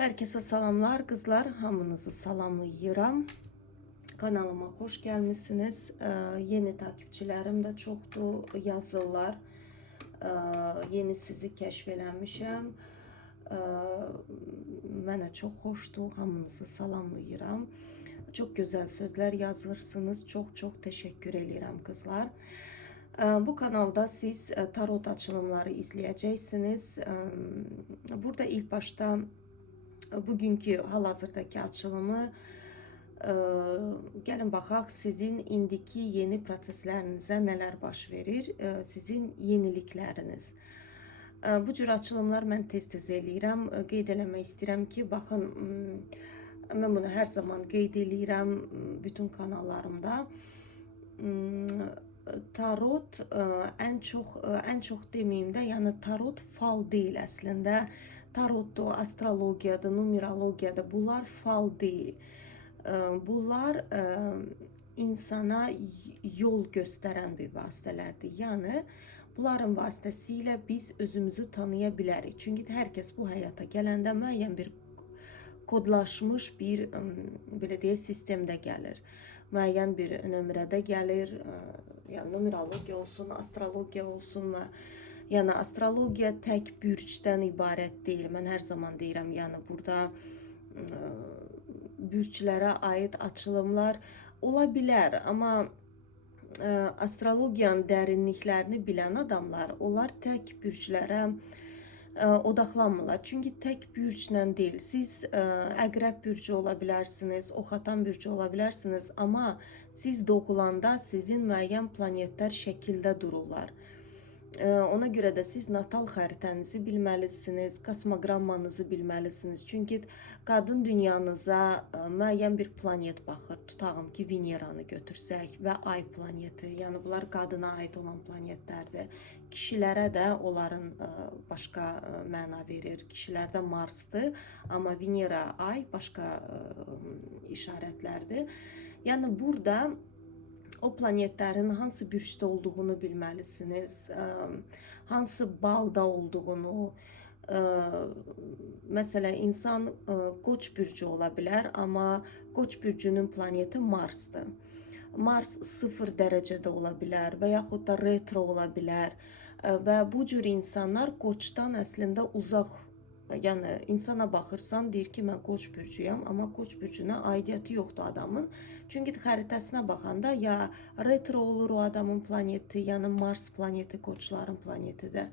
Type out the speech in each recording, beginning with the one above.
Herkese salamlar kızlar, hamınızı salamlayıram. Kanalıma hoş gelmişsiniz. Yeni takipçilerim de çoktu, yazırlar. Yeni sizi keşfeləmişəm. Mənə çox xoşdur, hamınızı salamlayıram. Çok güzel sözler yazırsınız. Çok teşekkür edirəm kızlar. Bu kanalda siz tarot açılımları izleyeceksiniz. Burada ilk başta bugünkü hal-hazırdakı açılımı gəlin baxaq sizin indiki yeni proseslərinizə nələr baş verir, sizin yenilikləriniz. Bu cür açılımlar mən tez-tez eləyirəm. Qeyd eləmək istəyirəm ki, baxın, mən bunu hər zaman qeyd eləyirəm bütün kanallarımda. Tarot ən çox deməyim də, yəni tarot fal deyil əslində. Tarotda, astrologiyada, numerologiyada bunlar fal deyil. Bunlar insana yol göstərən bir vasitələrdir. Yəni bunların vasitəsilə biz özümüzü tanıya bilərik. Çünki hər kəs bu həyata gələndə müəyyən bir kodlaşmış bir belə deyək sistemdə gəlir. Müəyyən bir nömrədə gəlir. Yəni numerologiya olsun, astrologiya olsun və yəni astrologiya tək bürcdən ibarət deyil. Mən hər zaman deyirəm, yəni burada bürclərə aid açılımlar ola bilər, amma astrologiyanın dərinliklərini bilən adamlar, onlar tək bürclərə odaqlanmırlar. Çünki tək bürclə deyil. Siz əqrəb bürcü ola bilərsiniz, oxatan bürcü ola bilərsiniz, amma siz doğulanda sizin müəyyən planetlər şəkildə dururlar. Ona görə də siz natal xəritənizi bilməlisiniz, kosmogrammanızı bilməlisiniz. Çünki qadın dünyanıza müəyyən bir planet baxır. Tutağım ki, Veneranı götürsək və Ay planeti. Yəni bunlar qadına aid olan planetlərdir. Kişilərə də onların başqa məna verir. Kişilərdə Marsdır, amma Venera, Ay başqa işarətlərdir. Yəni burada o planetlərin hansı bürcdə olduğunu bilməlisiniz, hansı balda olduğunu. Məsələn, insan Qoç bürcü ola bilər, amma Qoç bürcünün planeti Marsdır. Mars 0 dərəcədə ola bilər və yaxud da retro ola bilər və bu cür insanlar Qoçdan əslində uzaq. Yəni insana baxırsan, deyir ki, mən Qoç bürcüyəm, amma Qoç bürcünə aidiyyəti yoxdur adamın. Çünki xəritəsinə baxanda ya retro olur o adamın planeti, yəni Mars planeti Qoçların planetidir.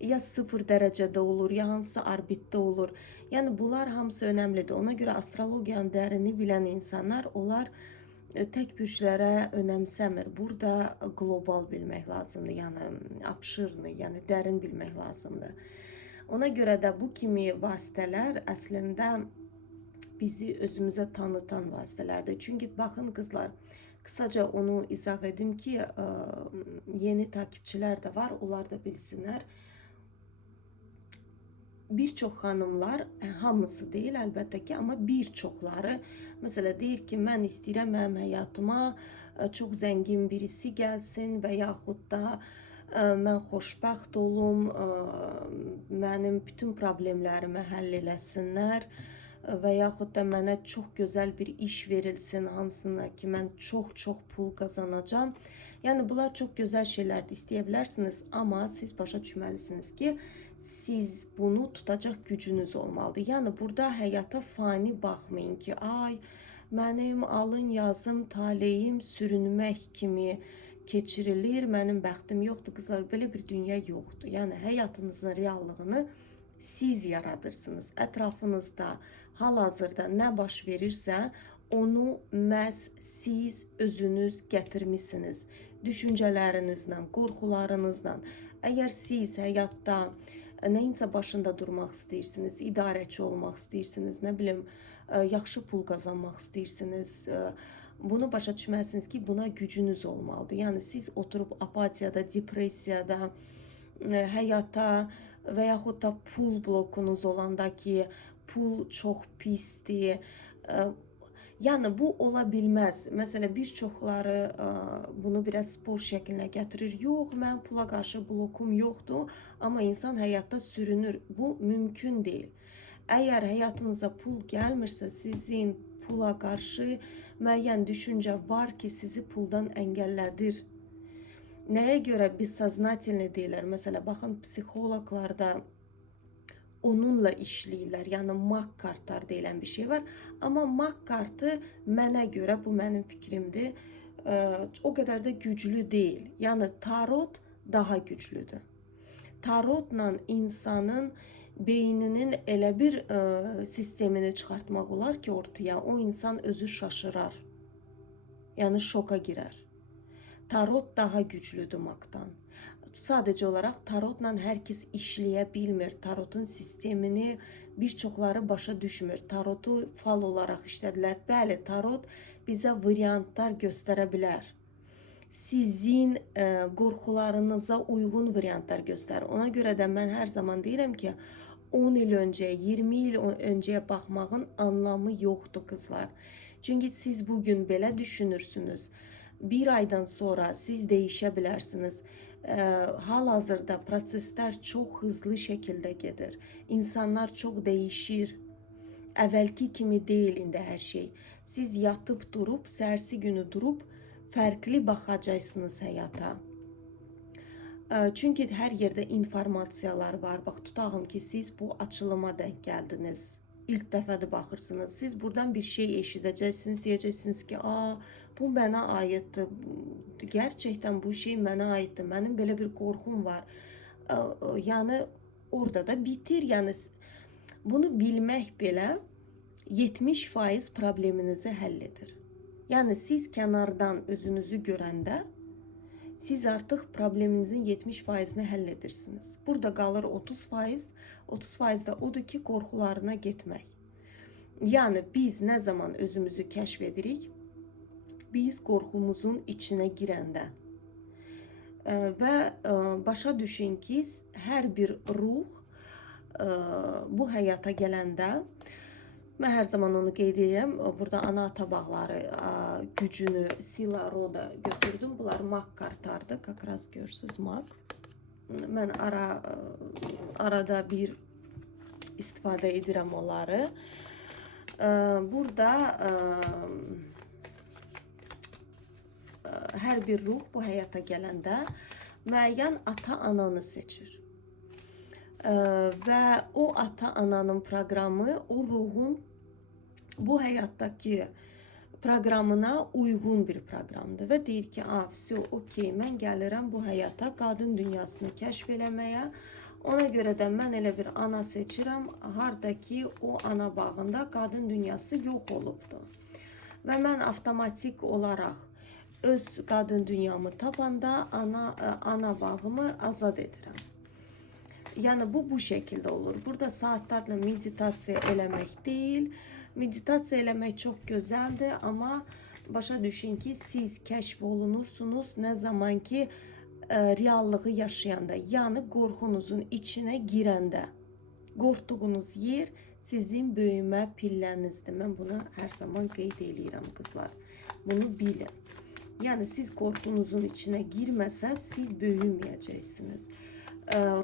Ya 0 dərəcədə olur, ya hansı orbitdə olur. Yəni bunlar hamısı önəmlidir. Ona görə astrologiyanın dərini bilən insanlar, onlar tək bürclərə önəmsəmir. Burada qlobal bilmək lazımdır, yəni abşırını, yəni dərin bilmək lazımdır. Ona görə də bu kimi vasitələr əslində bizi özümüzə tanıtan vasitələrdir. Çünki baxın qızlar, kısaca onu izah edim ki, yeni takipçilər də var, onlar da bilsinlər. Bir çox xanımlar, hamısı deyil əlbəttə ki, amma bir çoxları məsələ deyir ki, mən istəyirəm mənim həyatıma çox zəngin birisi gəlsin və yaxud da mən xoşbəxt olum, mənim bütün problemlərimi həll eləsinlər və yaxud da mənə çox gözəl bir iş verilsin, hansına ki mən çox pul qazanacağam. Yəni bunlar çox gözəl şeylərdir, istəyə bilərsiniz, amma siz başa düşməlisiniz ki, siz bunu tutacaq gücünüz olmalıdır. Yəni burada həyata fani baxmayın ki, ay mənim alın yazım, taleyim sürünmək kimi keçirilir, mənim bəxtim yoxdur. Qızlar, belə bir dünya yoxdur. Yəni həyatınızın reallığını siz yaradırsınız. Ətrafınızda hal-hazırda nə baş verirsə, onu məhz siz özünüz gətirmisiniz. Düşüncələrinizlə, qorxularınızla. Əgər siz həyatda nəyinsə başında durmaq istəyirsiniz, idarəçi olmaq istəyirsiniz, nə bilim, yaxşı pul qazanmaq istəyirsiniz, bunu başa düşməlisiniz ki, buna gücünüz olmalıdır. Yəni siz oturub apatiyada, depressiyada, həyata və yaxud da pul blokunuz olanda ki, pul çox pisdir. Yəni bu ola bilməz. Məsələn, bir çoxları bunu biraz spor şəklinə gətirir. Yox, mən pula qarşı blokum yoxdur, amma insan həyatda sürünür. Bu mümkün deyil. Eğer hayatınıza pul gelmirse sizin pula karşı müəyyən düşünce var ki sizi puldan engelledir. Neye göre biz сознательный deyirlər? Mesela bakın psixologlarda onunla işləyirlər. Yəni mak kartlar deyilən bir şey var. Ama mak kartı mənə görə, bu mənim fikrimdir, o kadar da güclü değil. Yani tarot daha güclüdür. Tarotla insanın beyninin elə bir sistemini çıxartmaq olar ki ortaya, o insan özü şaşırar. Yani şoka girer. Tarot daha güclüdür maktan. Sadece olarak tarotla herkes işləyə bilmir. Tarotun sistemini bir çoxları başa düşmür. Tarotu fal olarak işlədilər. Bəli, tarot bizə variantlar göstərə bilər. Sizin qorxularınıza uyğun variantlar göstərir. Ona görə də mən hər zaman deyirəm ki, 10 il öncəyə, 20 il öncəyə baxmağın anlamı yoxdur qızlar. Çünki siz bugün belə düşünürsünüz. Bir aydan sonra siz değişə bilərsiniz. Hal-hazırda proseslər çox hızlı şəkildə gedir. İnsanlar çox değişir. Əvvəlki kimi deyil indi hər şey. Siz yatıp durup, sərsi günü durup fərqli baxacaqsınız həyata. Çünki hər yerdə informasiyalar var. Bax, tutağım ki, siz bu açılıma denk gəldiniz. İlk dəfədir baxırsınız. Siz buradan bir şey eşidəcəksiniz, deyəcəksiniz ki, bu mənə aiddir. Gerçəkdən bu şey mənə aiddir. Mənim belə bir qorxum var. Yəni orada da bitir. Yəni bunu bilmək belə 70% probleminizi həll edir. Yəni siz kənardan özünüzü görəndə siz artıq probleminizin 70%'ni həll edirsiniz. Burada qalır 30%. 30% da odur ki, qorxularına getmək. Yəni biz nə zaman özümüzü kəşf edirik? Biz qorxumuzun içinə girəndə. Və başa düşün ki, hər bir ruh bu həyata gələndə, mən hər zaman onu qeyd edirəm. Burada ana ata bağları gücünü Sila Roda götürdüm. Bunlar mak kartlardı. Kakraz görürsünüz mak. Mən arada bir istifadə edirəm onları. Burada hər bir ruh bu həyata gələndə müəyyən ata-ananı seçir. Və o ata-ananın proqramı o ruhun bu həyatdaki proqramına uyğun bir proqramdır və deyir ki, vəsə, okey, mən gəlirəm bu həyata qadın dünyasını kəşf eləməyə. Ona görə də mən elə bir ana seçirəm, harda ki, o ana bağında qadın dünyası yox olubdur. Və mən avtomatik olaraq öz qadın dünyamı tapanda ana bağımı azad edirəm. Yəni bu şəkildə olur. Burada saatlarla meditasiya eləmək deyil. Meditasiya eləmək çox gözəldir, amma başa düşün ki, siz kəşf olunursunuz nə zaman ki reallığı yaşayanda, yəni qorxunuzun içinə girəndə. Qorxduğunuz yer sizin böyümə pillənizdir. Mən bunu hər zaman qeyd edirəm qızlar. Bunu bilin. Yəni siz qorxunuzun içinə girməsəz, siz böyüməyəcəksiniz.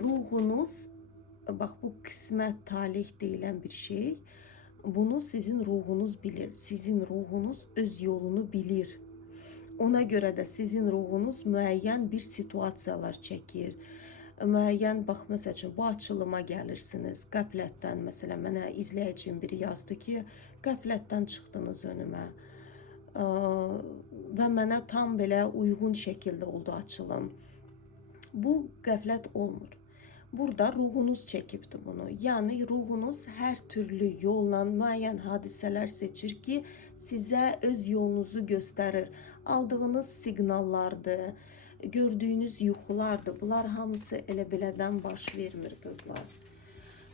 Ruhunuz, bax bu qismət talih deyilən bir şey. Bunu sizin ruhunuz bilir. Sizin ruhunuz öz yolunu bilir. Ona görə də sizin ruhunuz müəyyən bir situasiyalar çəkir. Müəyyən, bax, məsəl üçün, bu açılıma gəlirsiniz. Qəflətdən, məsələn, mənə izləyicim biri yazdı ki, qəflətdən çıxdınız önümə. Və mənə tam belə uyğun şəkildə oldu açılım. Bu qəflət olmur. Burada ruhunuz çəkibdir bunu. Yəni ruhunuz hər türlü yolla müəyyən hadisələr seçir ki, sizə öz yolunuzu göstərir. Aldığınız siqnallardır, gördüyünüz yuxulardır. Bunlar hamısı elə belədən baş vermir qızlar.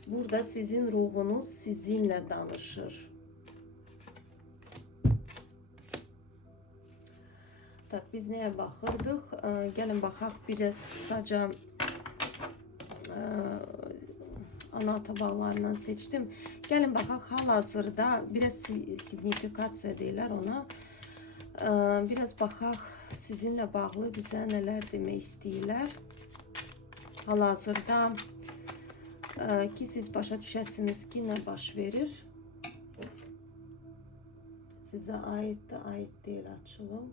Burada sizin ruhunuz sizinlə danışır. Tak, biz nəyə baxırdıq? Gəlin baxaq biraz qısaca ana ata bağlarından seçtim. Gəlin baxaq, hal-hazırda biraz signifikasiya deyirlər ona. Biraz baxaq sizinlə bağlı bizə nələr demək istəyirlər. Hal-hazırda Ki siz başa düşəsiniz ki, nə baş verir. Sizə aiddir, ait deyil açılım.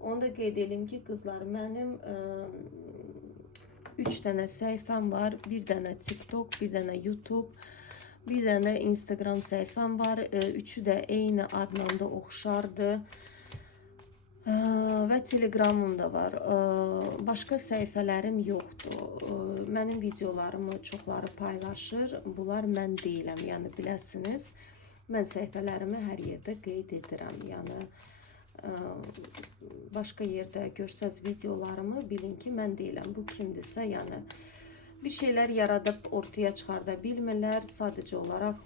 Onu da qeyd edim ki, qızlar, mənim 3 dənə səhifəm var. Bir dənə TikTok, bir dənə YouTube, bir dənə Instagram səhifəm var. Üçü də eyni adla da oxşardır. Və Telegramım da var. Başqa səhifələrim yoxdur. Mənim videolarımı çoxları paylaşır. Bunlar mən deyiləm, yəni biləsiniz. Mən səhifələrimi hər yerdə qeyd edirəm. Yəni başqa yerdə görsəz videolarımı bilin ki, mən deyiləm. Bu kimdirsə, yəni bir şeylər yaradıb ortaya çıxarda bilmirlər. Sadəcə olaraq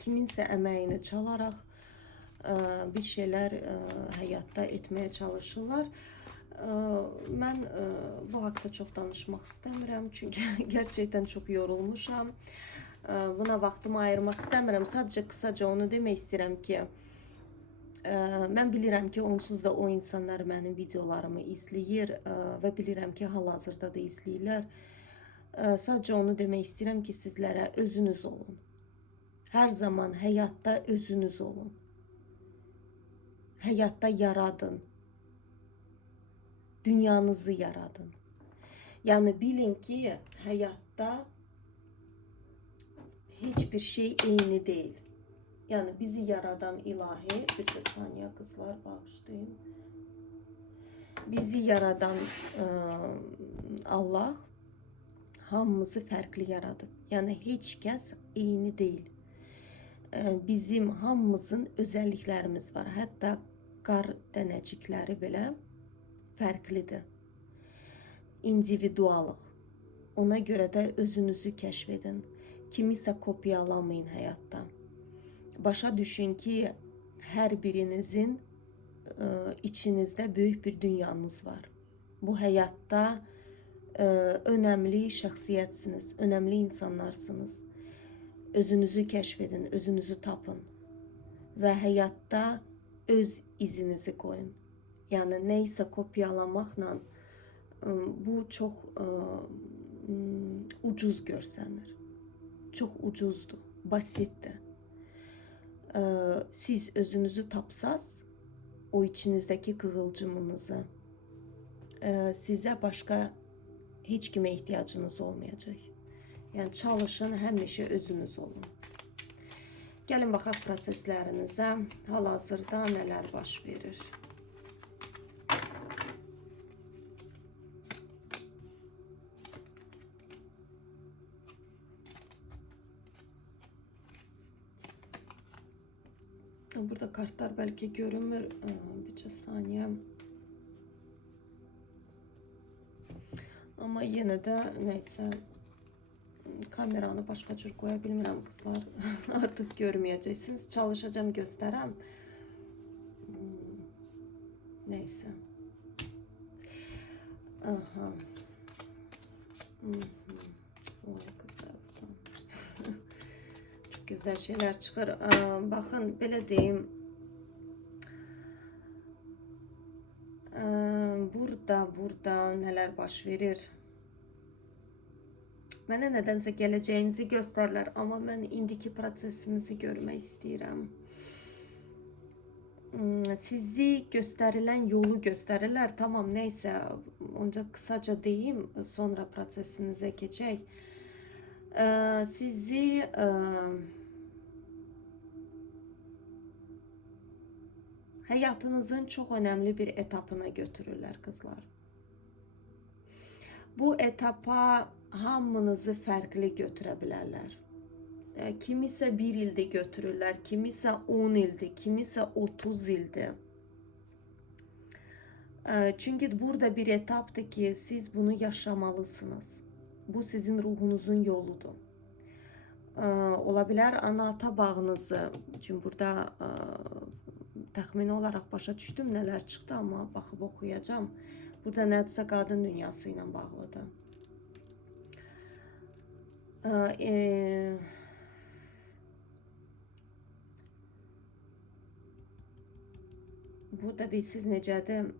kiminsə əməyini çalaraq bir şeylər həyatda etməyə çalışırlar. Mən bu haqda çox danışmaq istəmirəm, çünki gerçəkdən çox yorulmuşam. Buna vaxtımı ayırmaq istəmirəm. Sadəcə qısaca onu demək istəyirəm ki, mən bilirəm ki, onsuz da o insanlar mənim videolarımı izləyir və bilirəm ki, hal-hazırda da izləyirlər. Sadəcə onu demək istəyirəm ki, sizlərə özünüz olun. Hər zaman həyatda özünüz olun. Həyatda yaradın. Dünyanızı yaradın. Yəni bilin ki, həyatda heç bir şey eyni deyil. Yəni bizi yaradan ilahi, bir saniyə qızlar, bağışlayın. Bizi yaradan Allah hamımızı fərqli yaradıb. Yəni heç kəs eyni deyil. Bizim hamımızın özəlliklərimiz var. Hətta qar dənəcikləri belə fərqlidir. İndividualıq. Ona görə də özünüzü kəşf edin. Kimisə kopyalamayın həyatda. Başa düşün ki, hər birinizin içinizdə böyük bir dünyanız var. Bu həyatda önəmli şəxsiyyətsiniz, önəmli insanlarsınız. Özünüzü kəşf edin, özünüzü tapın və həyatda öz izinizi qoyun. Yəni nə isə kopyalamaqla bu çox ucuz görsənir. Çox ucuzdur, basitdir. Siz özünüzü tapsaz, o içinizdəki qığılcımınızı, sizə başqa heç kimə ehtiyacınız olmayacaq. Yəni çalışın, həmişə özünüz olun. Gəlin baxaq proseslərinizə, hal-hazırda nələr baş verir. Burada kartlar bəlkə görünmür. Bir saniyə. Amma yenə də nəysə kameranı başqa cür qoya bilmirəm qızlar. Artıq görməyəcəksiniz. Çalışacağım, göstərəm. Nəysə. Aha. Oy qızlar buradan. Çox gözəl şeylər çıxır. Baxın, belə deyim. Burada nələr baş verir? Mənə nədənsə gələcəyinizi göstərlər, amma mən indiki prosesinizi görmək istəyirəm. Sizi göstərilən yolu göstərirlər. Tamam, neysə, onca qısaca deyim, sonra prosesinizə keçək. Sizi həyatınızın çox önəmli bir etapına götürürlər qızlar. Bu etapa hamınızı fərqli götürə bilərlər. Kimisə 1 ildə götürürlər, kimisə 10 ildir, kimisə 30 ildir. Çünki burada bir etapdır ki, siz bunu yaşamalısınız. Bu sizin ruhunuzun yoludur. Ola bilər ana-ata bağınızı, çünki burada təxmini olaraq başa düşdüm nələr çıxdı, amma baxıb oxuyacağım. Burada nədirsə qadın dünyası ilə bağlıdır. Burada bilsiz necədir?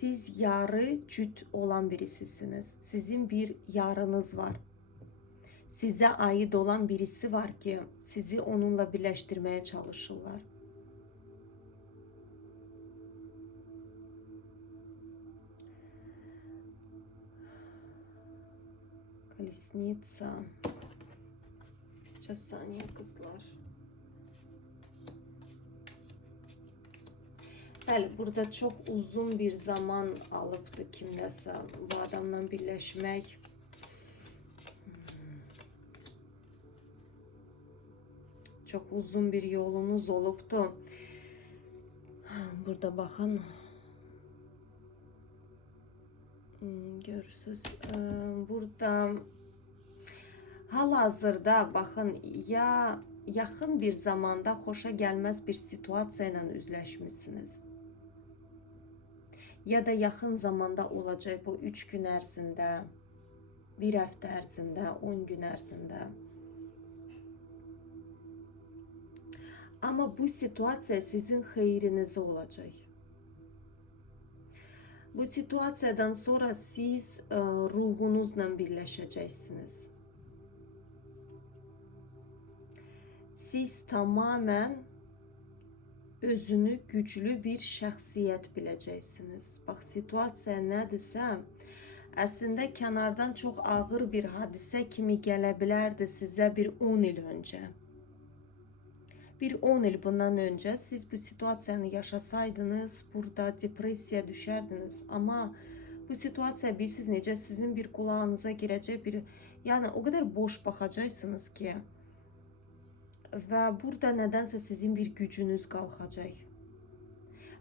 Siz yarı cüt olan birisisiniz. Sizin bir yarınız var. Size ait olan birisi var ki sizi onunla birleştirmeye çalışırlar. Колесница. Сейчас saniye kızlar. Bəli, burada çok uzun bir zaman alıbdı kimdəsə bu adamla birleşmek. Çok uzun bir yolunuz olubdu. Burada bakın. Görürsünüz. Burada hal-hazırda bakın ya yaxın bir zamanda xoşa gəlməz bir situasiya ilə üzləşmisiniz. Ya da yaxın zamanda olacak bu 3 gün ərzində, 1 həftə ərzində, 10 gün ərzində. Ama bu situasiya sizin xeyrinizə olacak. Bu situasiyadan sonra siz ruhunuzla birləşəcəksiniz. Siz tamamen özünü güclü bir şəxsiyyət biləcəksiniz. Bax, situasiya nədirsə, əslində kənardan çox ağır bir hadisə kimi gələ bilərdi sizə bir 10 il öncə. Bir 10 il bundan önce siz bu situasiyanı yaşasaydınız, burada depresiya düşərdiniz. Ama bu situasiya bilirsiniz necə sizin bir kulağınıza girəcək bir, yani o kadar boş baxacaqsınız ki və burada nədənsə sizin bir gücünüz qalxacaq.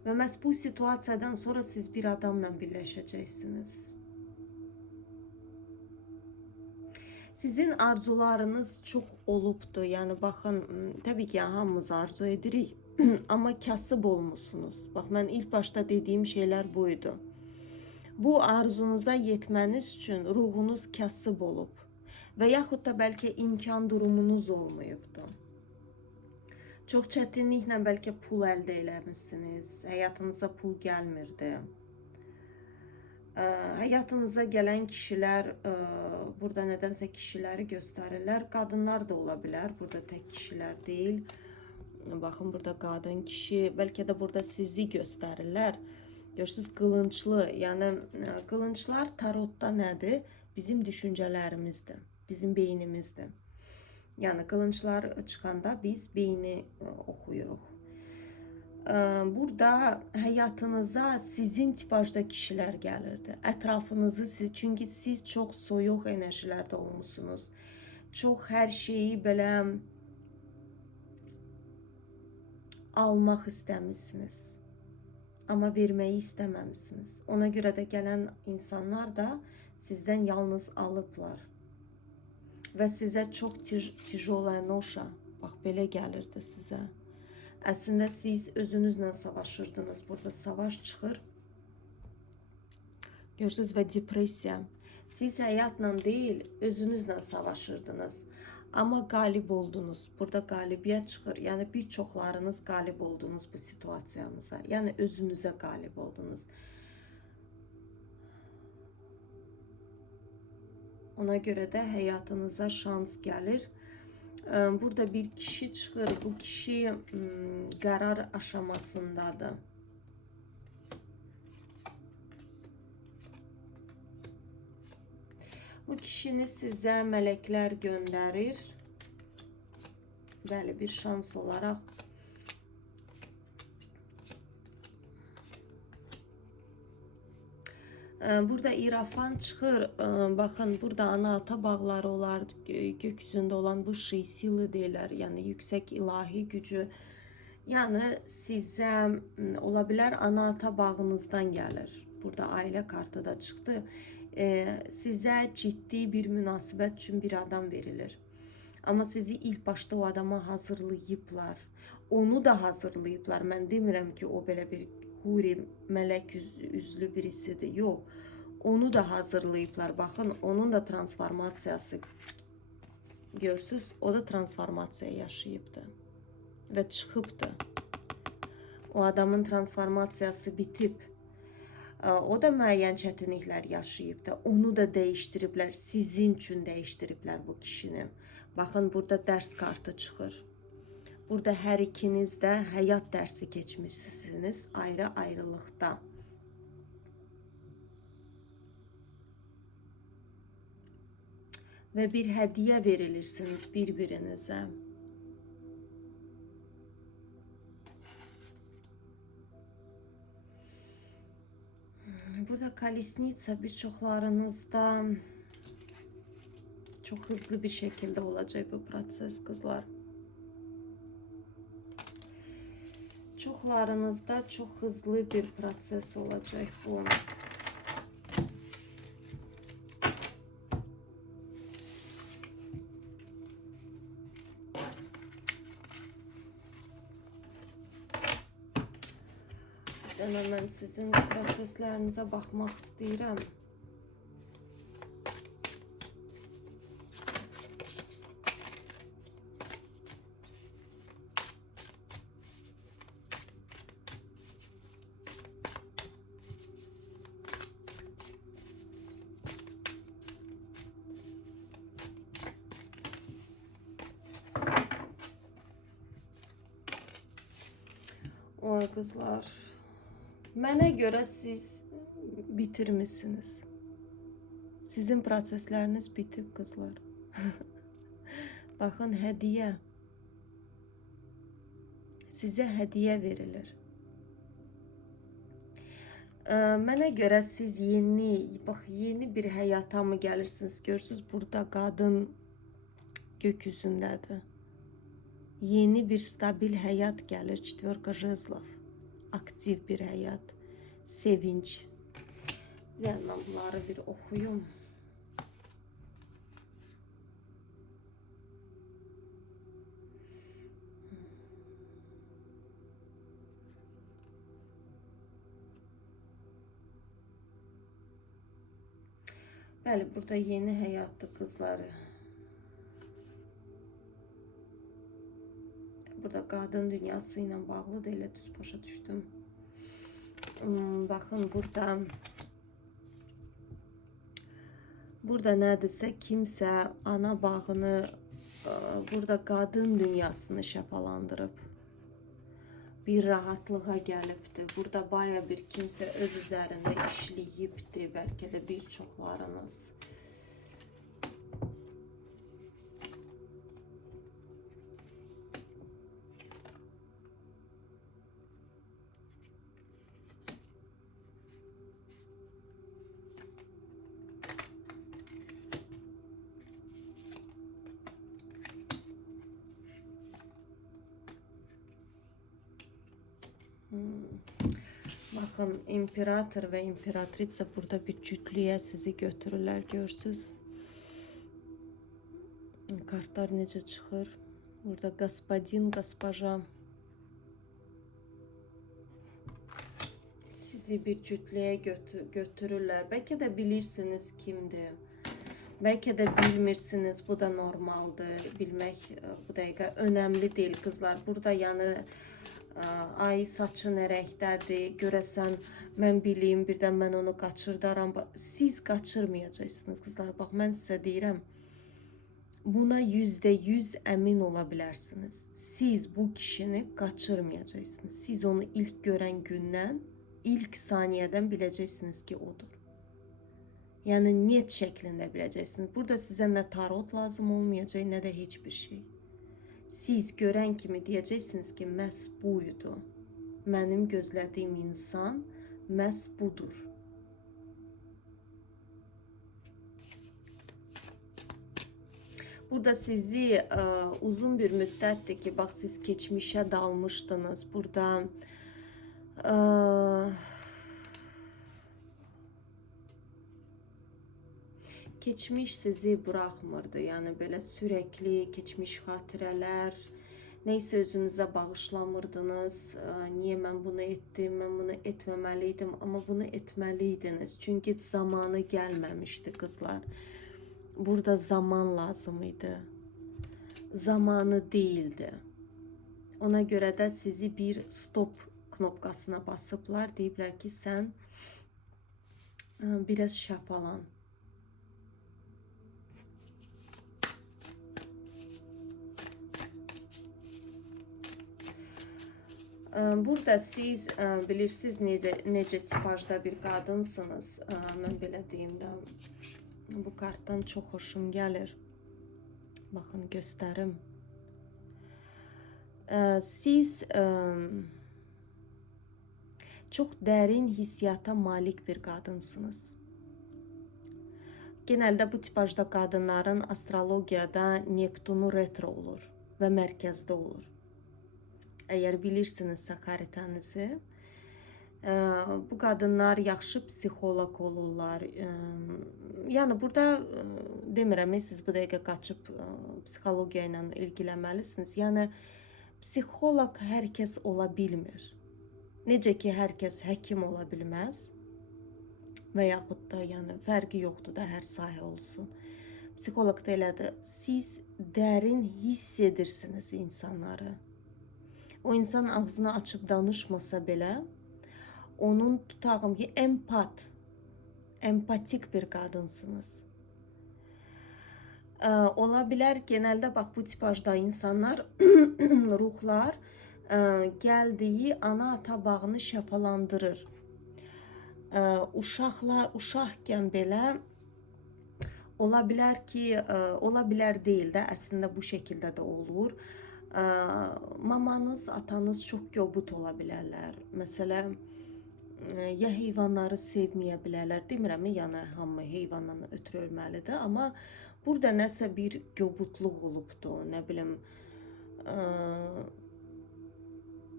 Və məhz bu situasiyadan sonra siz bir adamla birləşəcəksiniz. Sizin arzularınız çok olubdu. Yani bakın, tabii ki hamımız arzu edirik. Ama kasıb olmuşsunuz. Bak, ben ilk başta dediğim şeyler buydu. Bu arzunuza yetmeniz için ruhunuz kasıb olub. Və yaxud da belki imkan durumunuz olmayıbdı. Çok çətinliklə belki pul əldə eləmişsiniz. Həyatınıza pul gəlmirdi. Hayatınıza gelen kişiler, burada nedense kişileri gösterirler. Kadınlar da olabilir. Burada tek kişiler değil. Bakın, burada kadın kişi. Belki de burada sizi gösterirler. Görürsünüz, kılınçlı. Yani kılınçlar tarotta nedir? Bizim düşüncelerimizdir. Bizim beynimizdir. Yani kılınçlar çıkanda biz beyni okuyuruq. Burada hayatınıza sizin tipajda kişiler gelirdi. Etrafınızı çünkü siz çok soyuq enerjilerde olmuşsunuz. Çok her şeyi belə almaq istəmişsiniz. Ama vermeyi istememişsiniz. Ona göre de gelen insanlar da sizden yalnız alıblar. Ve size çok tijola noşa, bax belə gəlirdi sizə. Əslində siz özünüzlə savaşırdınız. Burada savaş çıxır. Görürsünüz, və depresiya. Siz həyatla deyil, özünüzlə savaşırdınız. Ama qalib oldunuz. Burada qalibiyyət çıxır. Yəni bir çoxlarınız qalib oldunuz bu situasiyanıza. Yəni özünüzə qalib oldunuz. Ona göre de həyatınıza şans gəlir. Burada bir kişi çıxır. Bu kişi qərar aşamasındadır. Bu kişini sizə mələklər göndərir. Bəli, bir şans olaraq. Burada irafan çıxır. Bakın, burada ana-ata bağları olar. Gökyüzündə olan vışşi sili deyirlər. Yəni yüksək ilahi gücü. Yəni sizə ola bilər ana-ata bağınızdan gəlir. Burada ailə kartı da çıxdı. Sizə ciddi bir münasibət üçün bir adam verilir. Ama sizi ilk başta o adama hazırlayıblar. Onu da hazırlayıblar. Mən demirəm ki, o belə bir huri, mələk üzlü birisidir. Yox. Onu da hazırlayıblar. Bakın, onun da transformasiyası. Görürsünüz, o da transformasiya yaşayıbdı. Və çıxıbdı. O adamın transformasiyası bitib. O da müəyyən çətinliklər yaşayıb da, onu da dəyişdiriblər, sizin üçün dəyişdiriblər bu kişini. Baxın, burada dərs kartı çıxır. Burada hər ikiniz də həyat dərsi keçmişsiniz ayrı-ayrılıqda. Və bir hədiyyə verilirsiniz bir-birinizə. Burada Kolesnitsa birçoklarınızda çok hızlı bir şekilde olacak bu proses kızlar. Çoxlarınızda çok hızlı bir proses olacak bu. Mən sizin proseslərinize baxmaq istəyirəm. Oy kızlar. Mənə görə siz bitirmişsiniz. Sizin prosesləriniz bitib kızlar. Baxın, hədiyyə. Sizə hədiyyə verilir. Mənə görə siz yeni bir həyata mı gəlirsiniz? Görürsünüz, burada qadın gökyüzündədir. Yeni bir stabil həyat gəlir. Четверка жезлов. Aktiv bir həyat, sevinç. Yəni mən bunları bir oxuyum. Bəli, burada yeni həyatdır qızları. Burada qadın dünyası ilə bağlıdır, elə düz başa düşdüm. Baxın, burada nədirsə, kimsə ana bağını, burada qadın dünyasını şəfalandırıb. Bir rahatlığa gəlibdir. Burada baya bir kimsə öz üzərində işləyibdir, bəlkə də bir çoxlarınız. Bakın, imperator ve imperatriça burada bir cütlüyə sizi götürürlər, görürsünüz. Kartlar necə çıxır? Burada господин, госпожа. Sizi bir cütlüyə götürürlər. Bəlkə də bilirsiniz kimdir. Bəlkə də bilmirsiniz, bu da normaldır. Bilmək bu dəqiqə önəmli deyil kızlar. Burada yəni ay saçı nə rəngdədir, görəsən mən bileyim, birdən mən onu qaçırdaram. Siz qaçırmayacaqsınız kızlar. Bax, mən sizə deyirəm, buna %100 əmin ola bilərsiniz. Siz bu kişini qaçırmayacaqsınız. Siz onu ilk görən gündən, ilk saniyədən biləcəksiniz ki, odur. Yəni net şəklində biləcəksiniz. Burada sizə nə tarot lazım olmayacaq, nə də heç bir şey. Siz görən kimi deyəcəksiniz ki, məhz buydu. Mənim gözlədiyim insan məhz budur. Burada sizi uzun bir müddətdir ki, bax, siz keçmişə dalmışdınız. Burada keçmiş sizi buraxmırdı. Yəni belə sürəkli keçmiş xatirələr, neysə özünüzə bağışlamırdınız. Niyə mən bunu etdim, mən bunu etməməliydim, amma bunu etməliydiniz. Çünki zamanı gəlməmişdi qızlar. Burada zaman lazım idi. Zamanı değildi. Ona görə də sizi bir stop knopkasına basıblar. Deyiblər ki, sən Biraz şəfalan. Burada siz bilirsiniz necə tipajda bir qadınsınız. Mən belə deyim də, bu kartdan çox xoşum gəlir. Baxın, göstərim. Siz çox dərin hissiyata malik bir qadınsınız. Genəldə bu tipajda qadınların astrologiyada Neptunu retro olur və mərkəzdə olur. Əgər bilirsinizsə xəritənizi, bu qadınlar yaxşı psixoloq olurlar. Yəni burada demirəm, siz bu dəqiqə qaçıb psixologiya ilə ilgilənməlisiniz. Yəni psixoloq hər kəs ola bilmir. Necə ki, hər kəs həkim ola bilməz və yaxud da yəni fərqi yoxdur da, hər sahə olsun. Psixoloq da elədir. Siz dərin hiss edirsiniz insanları. O insan ağzını açıb danışmasa belə, onun tutağım ki, empatik bir qadınsınız. Ola bilər, genəldə bax bu tipajda insanlar, ruhlar gəldiyi ana-ata bağını şəfalandırır. Uşaqkən belə ola bilər ki, ola bilər deyil də, əslində bu şəkildə də olur. Mamanız, atanız çox kobud ola bilərlər. Məsələn, ya heyvanları sevməyə bilərlər. Demirəm, yəni hamı heyvandan ötürü ölməlidir, amma burada nəsə bir kobudluq olubdur, nə bilim,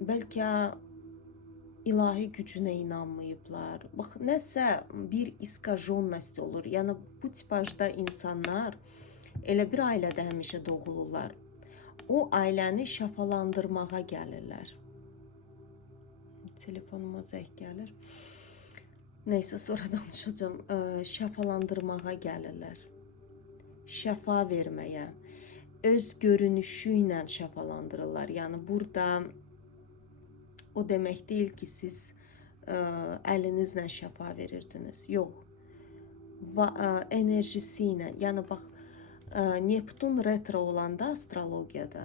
bəlkə ilahi gücünə inanmayıblar. Bax, nəsə bir iskajonность olur. Yəni bu tipajda insanlar elə bir ailədə həmişə doğulurlar. O ailəni şəfalandırmağa gəlirlər. Telefonuma zəng gəlir. Neysə, sonra danışacağım. Şəfalandırmağa gəlirlər. Şəfa verməyə. Öz görünüşü ilə şəfalandırırlar. Yəni burada o demək deyil ki, siz əlinizlə şəfa verirdiniz. Yox. Enerjisi ilə. Yəni bax, Neptun retro olanda astrologiyada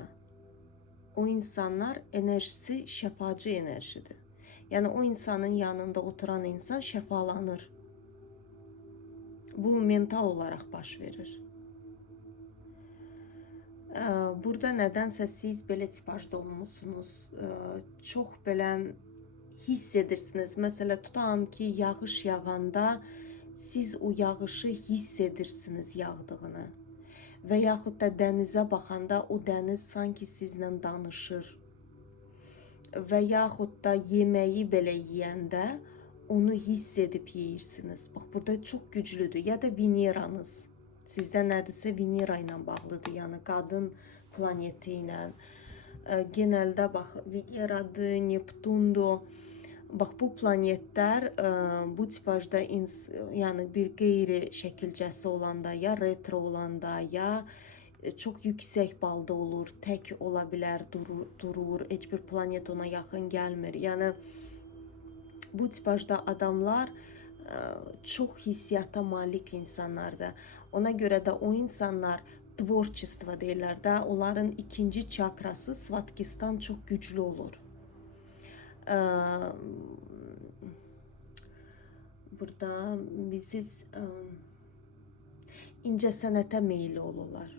o insanlar enerjisi şəfacı enerjidir. Yəni o insanın yanında oturan insan şəfalanır. Bu mental olaraq baş verir. Burada nədənsə siz belə tipajda olmusunuz. Çox belə hiss edirsiniz. Məsələ tutam ki, yağış yağanda siz o yağışı hiss edirsiniz yağdığını. Və yaxud da dənizə baxanda o dəniz sanki sizlə danışır. Və yaxud da yeməyi belə yeyəndə onu hiss edib yeyirsiniz. Bax, burada çox güclüdür. Ya da Veneranız. Sizdə nədirsə Venera ilə bağlıdır. Yəni qadın planeti ilə. Genəldə bax, Veneradır, Neptundur. Bax, bu planetlər bu tipajda yəni bir qeyri şəkilcəsi olanda, ya retro olanda, ya çox yüksək balda olur, tək ola bilər, durur, heç bir planet ona yaxın gəlmir. Yəni bu tipajda adamlar çox hissiyata malik insanlardır. Ona görə də o insanlar tvorчество deyirlər də, onların ikinci çakrası Svatkistan çox güclü olur. Burada siz incə sənətə meyilli olurlar.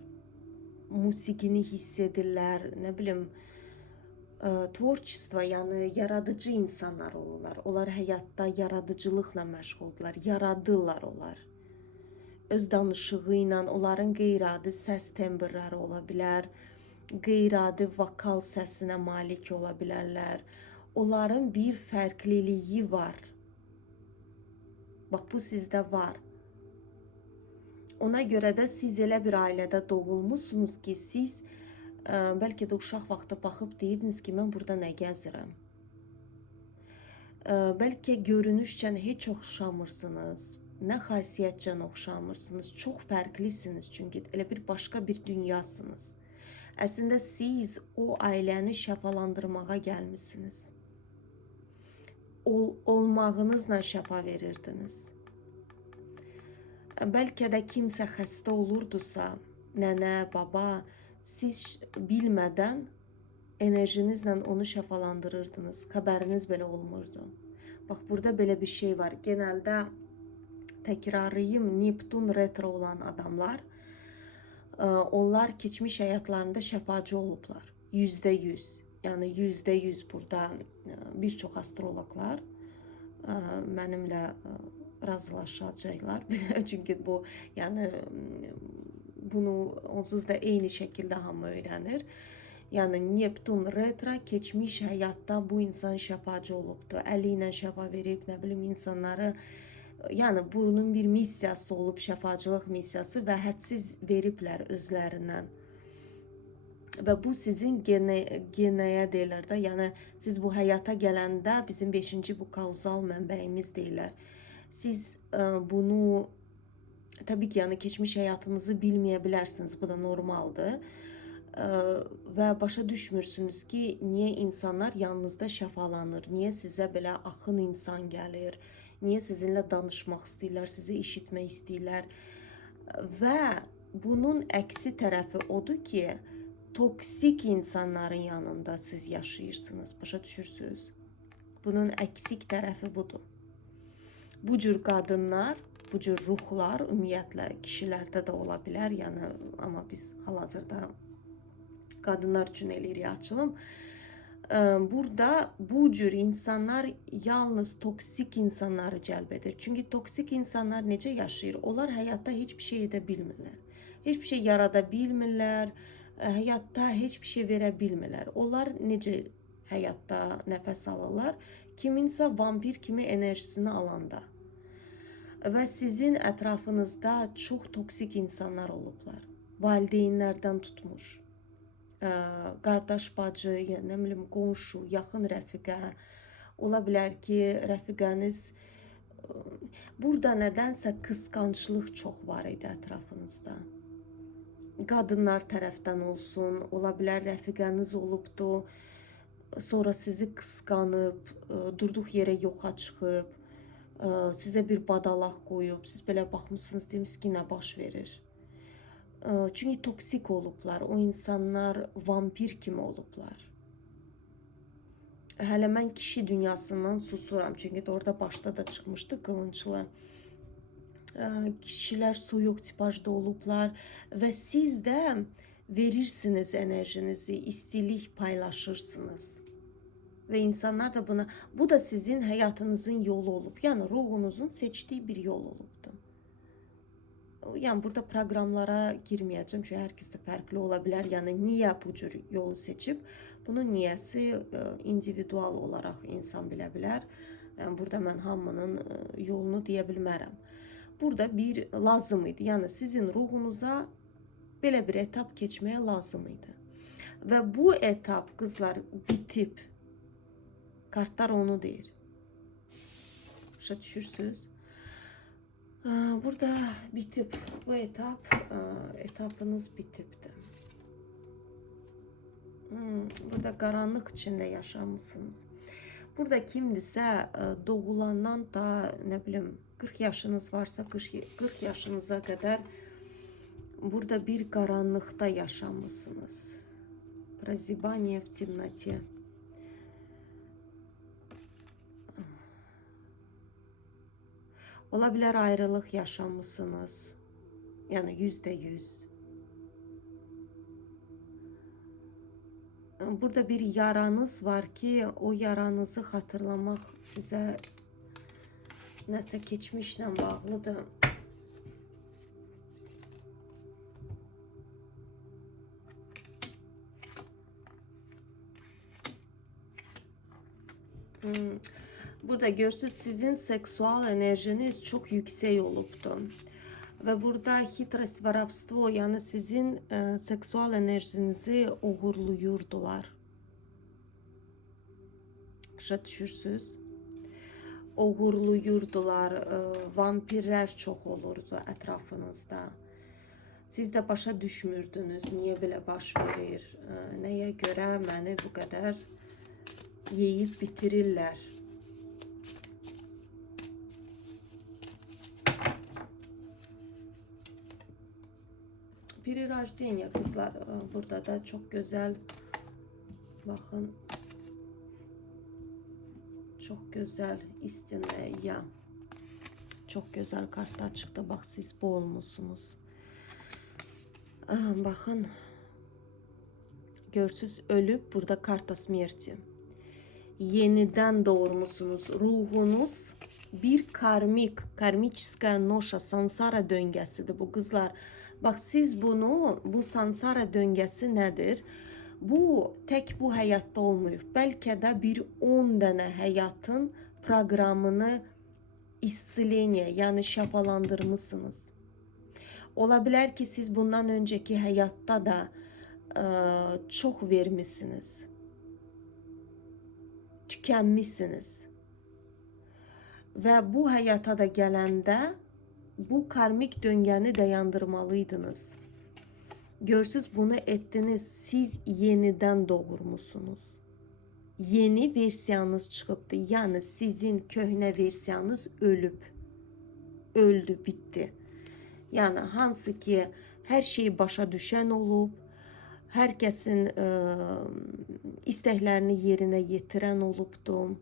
Musiqini hiss edirlər, nə bilim, tvorчество, yəni yaradıcı insanlar olurlar. Onlar həyatda yaradıcılıqla məşğuldurlar, yaradırlar onlar. Öz danışığı ilə onların qeyri-adi səs tembrləri ola bilər, qeyri-adi vokal səsinə malik ola bilərlər. Onların bir fərqliliyi var. Bax, bu sizdə var. Ona görə də siz elə bir ailədə doğulmuşsunuz ki, siz bəlkə də uşaq vaxtı baxıb deyirdiniz ki, mən burada nə gəzirəm. Bəlkə görünüşcən heç oxşamırsınız, nə xasiyyətcən oxşamırsınız, çox fərqlisiniz çünki elə bir başqa bir dünyasınız. Əslində siz o ailəni şəfalandırmağa gəlmişsiniz. Olmağınızla şəfa verirdiniz. Bəlkə də kimsə xəstə olurdusa, nənə, baba, siz bilmədən enerjinizlə onu şəfalandırırdınız. Xəbəriniz belə olmurdu. Bax, burada belə bir şey var. Genəldə təkrarlayım, Neptun retro olan adamlar, onlar keçmiş həyatlarında şəfacı olublar. %100. Yəni %100 burada bir çox astrologlar mənimlə razılaşacaqlar. Çünki bu, yəni bunu onsuz da eyni şəkildə hamı öyrənir. Yəni Neptun retro keçmiş həyatda bu insan şəfacı olubdu. Əli ilə şəfa verib, nə bilim insanları, yəni bunun bir missiyası olub, şəfacılıq missiyası və hədsiz veriblər özlərindən. Və bu sizin genəyə deyilər də, yəni siz bu həyata gələndə bizim 5-ci bu kauzal mənbəyimiz deyilər. Siz bunu təbii ki, yəni keçmiş həyatınızı bilməyə bilərsiniz, bu da normaldır. Və başa düşmürsünüz ki, niyə insanlar yanınızda şəfalanır, niyə sizə belə axın insan gəlir, niyə sizinlə danışmaq istəyirlər, sizi eşitmək istəyirlər. Və bunun əksi tərəfi odur ki, toksik insanların yanında siz yaşayırsınız, başa düşürsünüz. Bunun əksik tərəfi budur. Bu cür qadınlar, bu cür ruhlar ümumiyyətlə kişilərdə də ola bilər, yəni amma biz hal-hazırda qadınlar üçün eləyirik açılım. Burada bu cür insanlar yalnız toksik insanları cəlb edir. Çünki toksik insanlar necə yaşayır? Onlar həyatda heç bir şey edə bilmirlər. Heç bir şey yarada bilmirlər. Həyatda heç bir şey verə bilmirlər. Onlar necə həyatda nəfəs alırlar? Kiminsə vampir kimi enerjisini alanda. Və sizin ətrafınızda çox toksik insanlar olublar. Valideynlərdən tutmuş. Qardaş, bacı, nə bilim, qonşu, yaxın rəfiqə. Ola bilər ki, rəfiqəniz... Burada nədənsə qısqanclıq çox var idi ətrafınızda. Qadınlar tərəfdən olsun, ola bilər rəfiqəniz olubdu, sonra sizi qısqanıb, durduq yerə yoxa çıxıb, sizə bir badalaq qoyub, siz belə baxmışsınız, demişsiniz ki, nə baş verir. Çünki toksik olublar, o insanlar vampir kimi olublar. Hələ mən kişi dünyasından susuram, çünki orada başda da çıxmışdı qılınclı. Kişilər soyuq tipajda olublar və siz də verirsiniz enerjinizi, istilik paylaşırsınız. Və insanlar da buna, bu da sizin həyatınızın yolu olub. Yəni ruhunuzun seçdiyi bir yol olubdu. Yəni burada proqramlara girməyəcəm, çünki hər kəs də fərqli ola bilər. Yəni niyə bu cür yolu seçib? Bunun niyəsi individual olaraq insan bilə bilər. Yəni burada mən hamının yolunu deyə bilmərəm. Burada bir lazım idi. Yəni sizin ruhunuza belə bir etap keçməyə lazım idi. Və bu etap, qızlar, bitib. Kartlar onu deyir. Başa düşürsünüz? Burada bitib. Bu etapınız bitibdir. Burada qaranlıq içində yaşamışsınız. Burada kimdirsə doğulandan da, nə bilim, 40 yaşınız varsa 40 yaşınıza qədər burada bir qaranlıqda yaşamışsınız. Прозябание в темноте. Ola bilər ayrılıq yaşamışsınız. Yəni %100. Burada bir yaranız var ki, o yaranızı xatırlamaq sizə nəsə keçmişlə bağlıdır. Burada görürsünüz, sizin seksual enerjiniz çok yüksek olubdu. Ve burada hitrost, varavstvo, yani sizin seksual enerjinizi uğurluyurdular. Başa düşürsünüz. Uğurluyurdular, vampirlər çox olurdu ətrafınızda. Siz də başa düşmürdünüz, niyə belə baş verir, nəyə görə məni bu qədər yeyib bitirirlər. Hmm. Перерождение kızlar. Burada da çok güzel. Bakın. Çok güzel istinaya. Çok güzel kartlar çıktı. Bak siz bu olmuşsunuz. Bakın. Görsüz ölüp burada karta смерти. Yeniden doğurmuşsunuz. Ruhunuz bir karmическая ноша, sansara döngəsidir bu kızlar. Bak siz bunu, bu sansara döngəsi nedir? Bu tek bu hayatta olmuyor. Belki de bir 10 tane hayatın programını istileniye yani şafalandırmışsınız. Olabilir ki siz bundan önceki hayatta da çok vermişsiniz. Tükenmişsiniz. Ve bu hayata da gelende bu karmik döngəni dayandırmalıydınız. Görsüz bunu ettiniz. Siz yeniden doğurmuşsunuz. Yeni versiyanız çıkıbdı. Yani sizin köhne versiyanız öldü, bitti. Yani hansı ki her şeyi başa düşən olub, herkesin isteklerini yerine yetirən olubdu.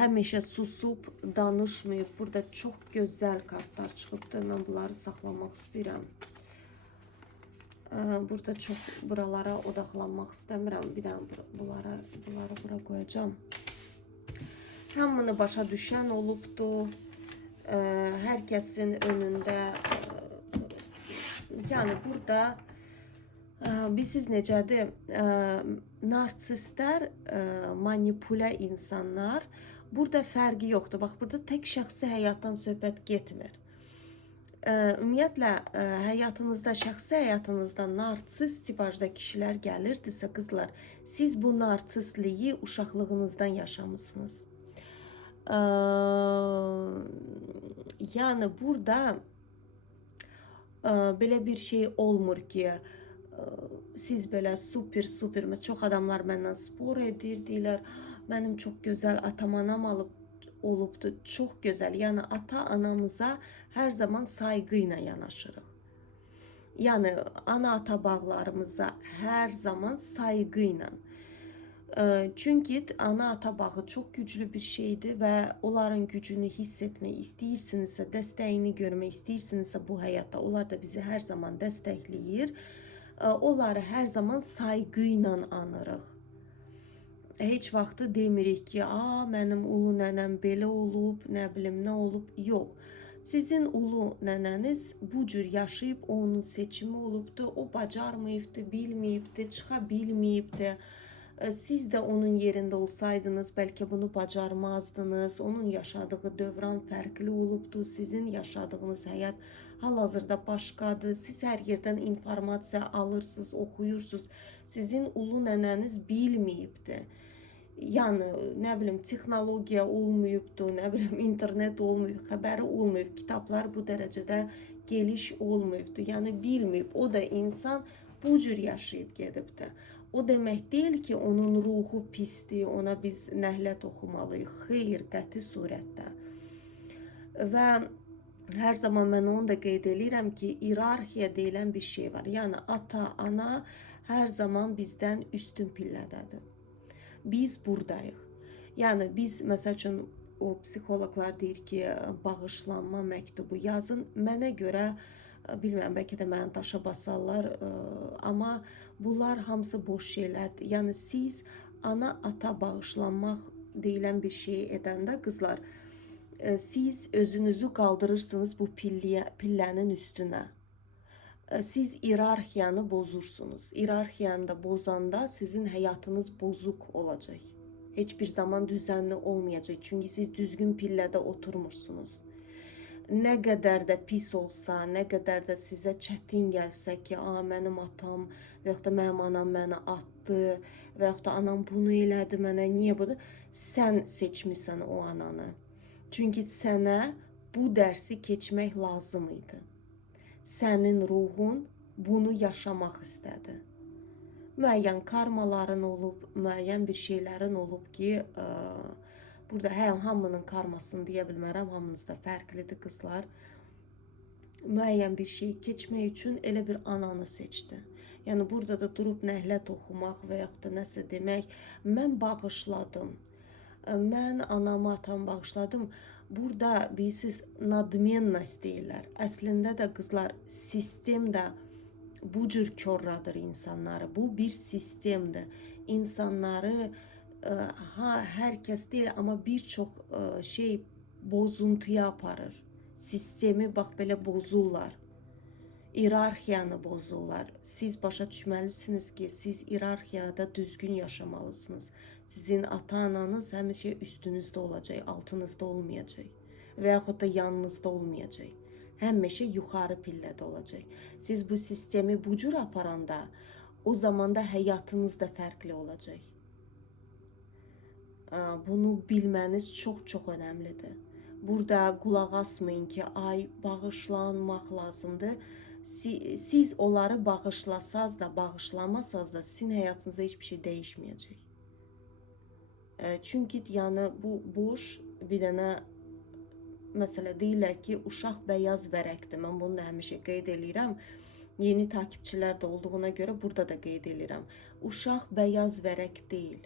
Həmişə susub, danışmayıb. Burada çox gözəl kartlar çıxıbdı. Mən bunları saxlamaq istəyirəm. Burada çox buralara odaqlanmaq istəmirəm. Bir dənə bunları bura qoyacağım. Hamını başa düşən olubdu. Hər kəsin önündə yani burada siz necədir? Narsistlər, manipülə insanlar. Burada fərqi yoxdur. Bax, burada tek şəxsi həyatdan söhbət getmir. Ümumiyyətlə, həyatınızda, şəxsi həyatınızda narsist tipajda kişilər gəlirdisə, qızlar, siz bu narsistliyi uşaqlığınızdan yaşamışsınız. Yani burada belə bir şey olmur ki, siz belə super, çox adamlar məndən spor edir, deyirlər, mənim çox gözəl atam anam olubdu, çox gözəl. Yəni ata anamıza hər zaman sayğı ilə yanaşırıq. Yəni ana ata bağlarımıza hər zaman sayğı ilə. Çünki ana ata bağı çok güclü bir şeydir ve onların gücünü hissetmek istəyirsinizsə, dəstəyini görmək istəyirsinizsə bu hayatta, onlar da bizi her zaman dəstəkləyir. Onları her zaman sayğı ilə anırıq. Heç vaxtı demirik ki, mənim ulu nənəm belə olub, nə bilim nə olub. Yox. Sizin ulu nənəniz bu cür yaşayıb, onun seçimi olubdu, o bacarmayıbdı, bilməyibdi, çıxa bilməyibdi. Siz de onun yerinde olsaydınız belki bunu bacarmazdınız. Onun yaşadığı dövran fərqli olubdu. Sizin yaşadığınız həyat hal-hazırda başqadır. Siz hər yerdən informasiya alırsınız, oxuyursunuz. Sizin ulu nənəniz bilməyibdi. Yani nə bilim texnologiya olmayıbdı, nə bilim internet olmayıb, xəbəri olmayıb, kitaplar bu dərəcədə geliş olmayıbdı. Yani bilməyib. O da insan bu cür yaşayıb gedibdi. O demek değil ki onun ruhu pisdir, ona biz nəhlət oxumalıyıq. Xeyr, qəti surətdə. Və hər zaman mən onu da qeyd edirəm ki, iyerarxiya deyilən bir şey var. Yəni ata, ana hər zaman bizdən üstün pillədədir. Biz buradayıq. Yəni biz məsəl üçün o psixologlar deyir ki, bağışlanma məktubu yazın. Mənə görə bilmirəm, bəlkə də məni daşa basarlar, amma bunlar hamısı boş şeylərdir. Yəni siz ana ata bağışlanmaq deyilən bir şey edəndə qızlar, siz özünüzü qaldırırsınız bu pillənin üstünə. Siz iyerarxiyanı bozursunuz. Iyerarxiyanı da bozanda sizin həyatınız bozuk olacaq. Heç bir zaman düzənli olmayacaq. Çünki siz düzgün pillədə oturmursunuz. Nə qədər də pis olsa, nə qədər də sizə çətin gəlsə ki, mənim atam və yaxud da mənim anam məni atdı və yaxud da anam bunu elədi mənə, niyə budur? Sən seçmisən o ananı. Çünki sənə bu dərsi keçmək lazım idi. Sənin ruhun bunu yaşamaq istədi. Müəyyən karmaların olub, müəyyən bir şeylərin olub ki, burada hamının karmasını deyə bilmərəm, hamınız da fərqlidir qızlar. müəyyən bir şeyi keçmək üçün elə bir ananı seçdi. Yəni burada da durub nəhlət oxumaq və yaxud da nəsə demək, mən bağışladım. Mən anamı, atamı bağışladım. Burada bilirsiniz, nadmenность deyirlər. Əslində də qızlar, sistem də bu cür korladır insanları. Bu bir sistemdir. İnsanları hər kəs deyil, amma bir çox şey bozuntuya aparır. Sistemi bax belə bozurlar. İrarxiyanı bozurlar. Siz başa düşməlisiniz ki, siz irarxiyada düzgün yaşamalısınız. Sizin ata-ananız həmişə üstünüzdə olacaq, altınızda olmayacaq və yaxud da yanınızda olmayacaq. Həmişə yuxarı pillədə olacaq. Siz bu sistemi bu cür aparanda, o zamanda həyatınız da fərqli olacaq. Bunu bilməniz çox önəmlidir. Burada qulaq asmayın ki, ay bağışlanmaq lazımdır. Siz onları bağışlasaz da, bağışlamasaz da sizin həyatınızda hiçbir şey dəyişməyəcək. Çünki yəni bu boş bir dənə məsələ deyirlər ki, uşaq bəyaz vərəqdir. Mən bunu da həmişə qeyd edirəm. Yeni takipçilər də olduğuna görə burada da qeyd edirəm. Uşaq bəyaz vərəq deyil.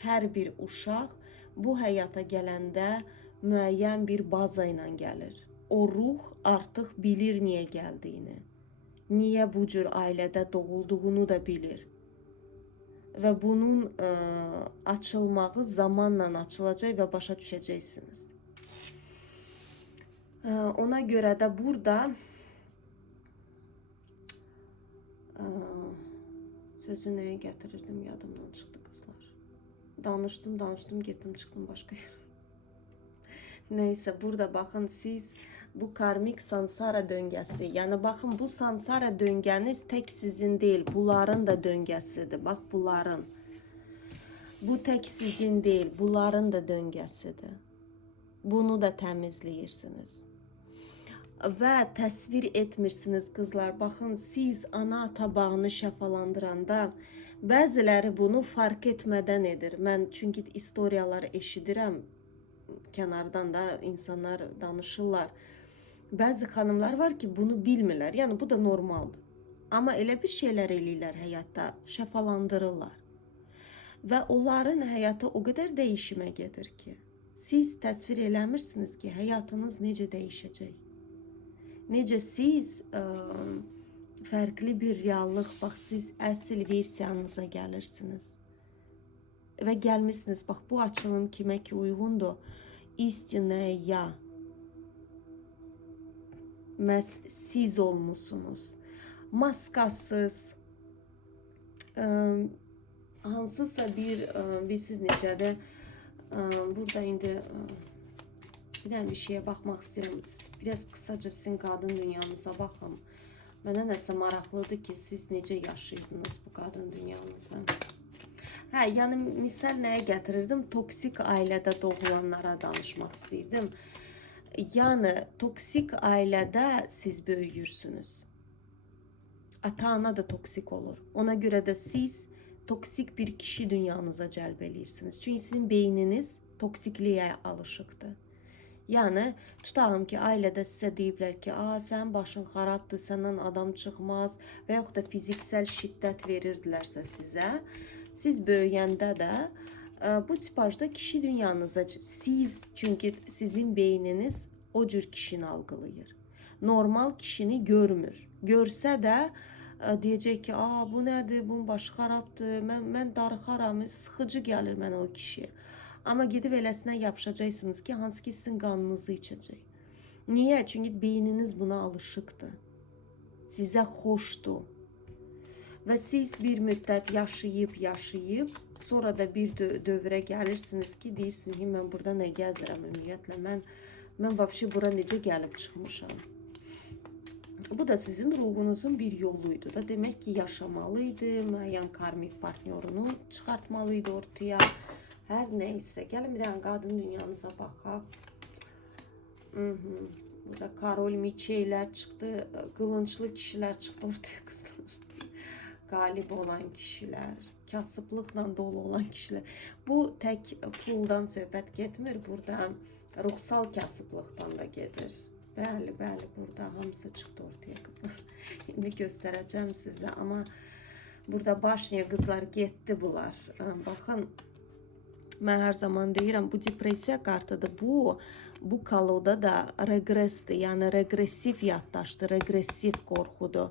Hər bir uşaq bu həyata gələndə müəyyən bir baza ilə gəlir. O ruh artıq bilir niyə gəldiyini, niyə bu cür ailədə doğulduğunu da bilir. Və bunun açılmağı zamanla açılacaq və başa düşəcəksiniz. Ona görə də burada sözü nəyə gətirirdim, yadımdan çıxdı qızlar. Danışdım, getdim, çıxdım başqa yerə. Neyse, burada baxın, siz bu karmik sansara döngəsi, yəni baxın, bu sansara döngəniz tək sizin deyil, bunların da döngəsidir. Bax, bunların. Bu tək sizin deyil, bunların da döngəsidir. Bunu da təmizləyirsiniz. Və təsvir etmirsiniz qızlar. Baxın, siz ana tabağını şəfalandıranda bəziləri bunu fark etmədən edir. Mən çünki istoriyalar eşidirəm. Kənardan da insanlar danışırlar. Bəzi xanımlar var ki, bunu bilmirlər. Yəni bu da normaldır. Amma elə bir şeylər eləyirlər həyatda, şəfalandırırlar. Və onların həyatı o qədər dəyişimə gedir ki, siz təsvir eləmirsiniz ki, həyatınız necə dəyişəcək. Necə siz fərqli bir reallıq, bax, siz əsl versiyanıza gəlirsiniz. Və gəlmişsiniz, bax, bu açılım kimə ki uyğundur, istinəyə ya. Məhz siz olmusunuz. Maskasız, hansısa bir, bilirsiniz necədir, burada indi bir şeyə baxmaq istəyirəm. Biraz qısaca sizin qadın dünyanıza baxın. Mənə nəsə maraqlıdır ki, siz necə yaşayırdınız bu qadın dünyanıza. Hə, yəni misal nəyə gətirirdim? Toksik ailədə doğulanlara danışmaq istəyirdim. Yəni toksik ailədə siz böyüyürsünüz. Ata-ana da toksik olur. Ona görə də siz toksik bir kişi dünyanıza cəlb edirsiniz. Çünki sizin beyniniz toksikliyə alışıqdır. Yəni tutağım ki, ailədə sizə deyiblər ki, sənin başın xarabdır, səndən adam çıxmaz və yaxud da fiziksel şiddət verirdilərsə sizə, siz böyüyəndə də bu tipajda kişi dünyanıza, siz, çünki sizin beyniniz o cür kişini algılayır. Normal kişini görmür. Görsə də deyəcək ki, bu nədir, bunun başı xarabdır, mən darıxaram, sıxıcı gəlir mənə o kişi. Amma gedib eləsinə yapışacaqsınız ki, hansı ki sizin qanınızı içəcək. Niyə? Çünki beyniniz buna alışıqdır. Sizə xoşdur. Və siz bir müddət yaşayıb, sonra da bir dövrə gəlirsiniz ki, deyirsiniz ki, mən burada nə gəzirəm ümumiyyətlə, mən vəbşi bura necə gəlib çıxmışam. Bu da sizin ruhunuzun bir yoluydu da. Demək ki, yaşamalıydı, müəyyən karmik partnyorunu çıxartmalıydı ortaya. Hər neysə, gəlin bir dənə qadın dünyanıza baxaq. Burada Karol Miçeylər çıxdı, qılınçlı kişilər çıxdı ortaya qızlar. Qalib olan kişilər, kasıblıqla dolu olan kişilər. Bu tək puldan söhbət getmir, burada ruhsal kasıblıqdan da gedir. Bəli, bəli, burada hamısı çıxdı ortaya qızlar. İndi göstərəcəm sizə, amma burada başniyə qızlar getdi bunlar. Baxın, mən hər zaman deyirəm, bu depressiya kartıdır. Bu kaloda da regressdir, yəni regressiv yaddaşdır, regressiv qorxudur.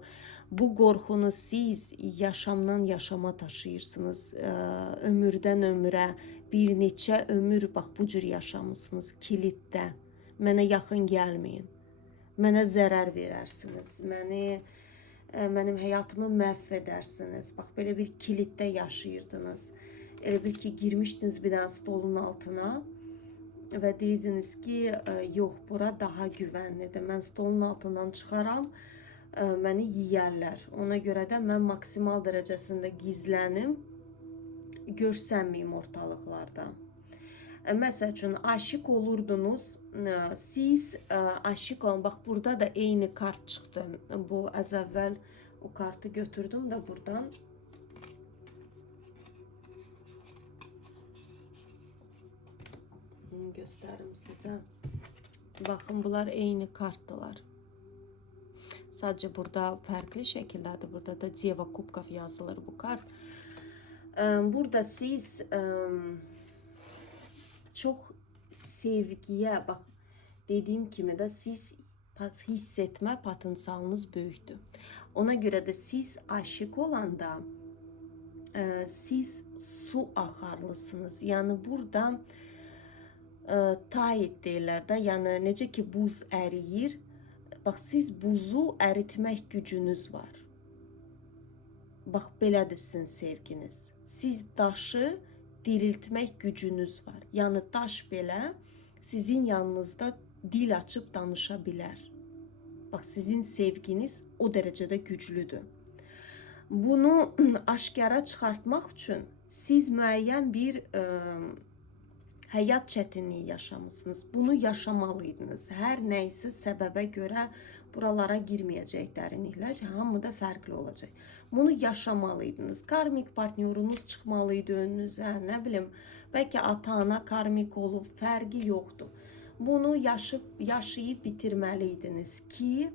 Bu qorxunu siz yaşamdan yaşama daşıyırsınız, ömürdən ömrə, bir neçə ömür bax bu cür yaşamısınız kilitdə. Mənə yaxın gəlməyin. Mənə zərər verərsiniz. Mənim həyatımı məhv edərsiniz. Bax belə bir kilitdə yaşayırdınız. Elə bir ki girmişdiniz bir dənə stolun altına və deyirdiniz ki, yox, bura daha güvənlidir. Mən stolun altından çıxaram, məni yeyərlər. Ona görə də mən maksimal dərəcəsində gizlənim, görsənməyim ortalıqlarda. Məsəl üçün aşiq olurdunuz, siz aşiq olun, bax burada da eyni kart çıxdı. Bu az əvvəl o kartı götürdüm də buradan. Göstərim sizə. Baxın, bunlar eyni kartdılar. Sadəcə burada fərqli şəkildədir. Burada da Deva Kubkov yazılır bu kart. Burada siz çox sevgiyə, bax dediyim kimi də siz hiss etmə potensialınız böyükdür. Ona görə də siz aşık olanda siz su axarlısınız. Yəni burada tayit deyirlər də, yəni necə ki buz əriyir, bax siz buzu əritmək gücünüz var. Bax belədir sizin sevginiz. Siz daşı diriltmək gücünüz var. Yəni daş belə sizin yanınızda dil açıb danışa bilər. Bax sizin sevginiz o dərəcədə güclüdür. Bunu aşkara çıxartmaq üçün siz müəyyən bir həyat çətinliyi yaşamısınız. Bunu yaşamalıydınız. Hər nəysə səbəbə görə buralara girməyəcək dərinliklər, hamı da fərqli olacaq. Bunu yaşamalıydınız. Karmik partnyorunuz çıxmalıydı önünüzə, nə bilim, bəlkə ata-ana karmik olub, fərqi yoxdur. Bunu yaşayıb bitirməliydiniz ki,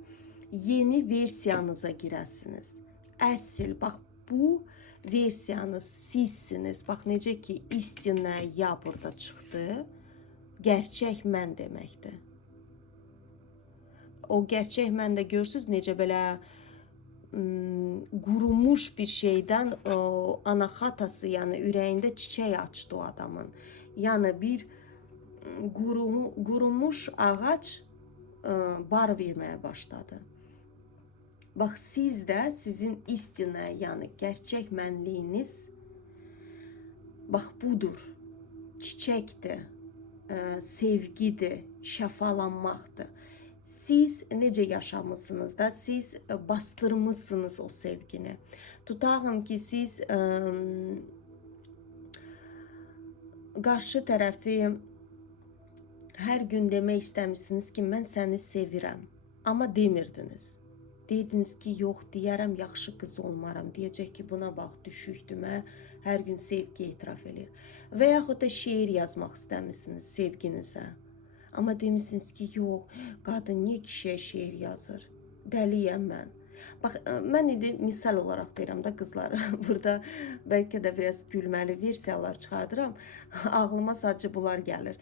yeni versiyanıza girəsiniz. Əsl, bax bu versiyanız sizsiniz. Bax necə ki istinə ya burada çıxdı, gerçək mən deməkdir. O gerçək məndə görürsünüz necə belə qurumuş bir şeydən anaxatası, yəni ürəyində çiçək açdı o adamın. Yəni bir qurumuş ağac bar verməyə başladı. Bax siz də sizin istinə, yəni gerçək mənliyiniz bax budur. Çiçəkdir, sevgidir, şəfalanmaqdır. Siz necə yaşamısınız da, siz bastırmışsınız o sevgini. Tutağım ki siz qarşı tərəfi hər gün demək istəmişsiniz ki, mən səni sevirəm, amma demirdiniz. Deyirdiniz ki, yox, deyərəm, yaxşı qız olmaram. Deyəcək ki, buna bax, düşükdümə, hər gün sevgi etiraf edir. Və yaxud da şeir yazmaq istəmişsiniz sevginizə. Amma demişsiniz ki, yox, qadın niyə kişiyə şeir yazır? Dəliyəm mən. Bax, mən indi misal olaraq deyirəm da qızlar. Burada bəlkə də biraz gülməli versiyalar çıxardıram. Ağlıma sadəcə bunlar gəlir.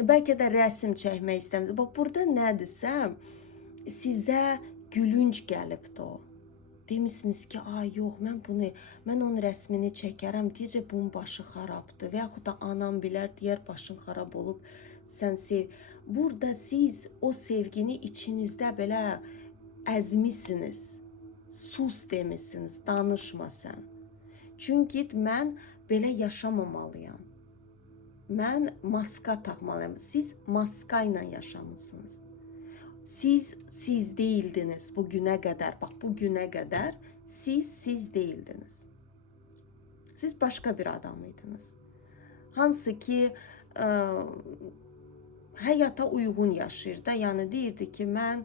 Bəlkə də rəsm çəkmək istəmişsiniz. Bax, burada nədirsə, sizə gülünc gəlibdi o. Demişsiniz ki, ay yox, mən onun rəsmini çəkərəm, deyəcək bunun başı xarabdır. Və yaxud da anam bilər, deyər başın xarab olub, sən sev. Burada siz o sevgini içinizdə belə əzmisiniz, sus demişsiniz, danışma sən. Çünki mən belə yaşamamalıyam. Mən maska taxmalıyam. Siz maska ilə yaşamısınız. Siz deyildiniz bu günə qədər. Bax, bu günə qədər siz deyildiniz. Siz başqa bir adam idiniz. Hansı ki həyata uyğun yaşayır da. Yəni deyirdi ki, mən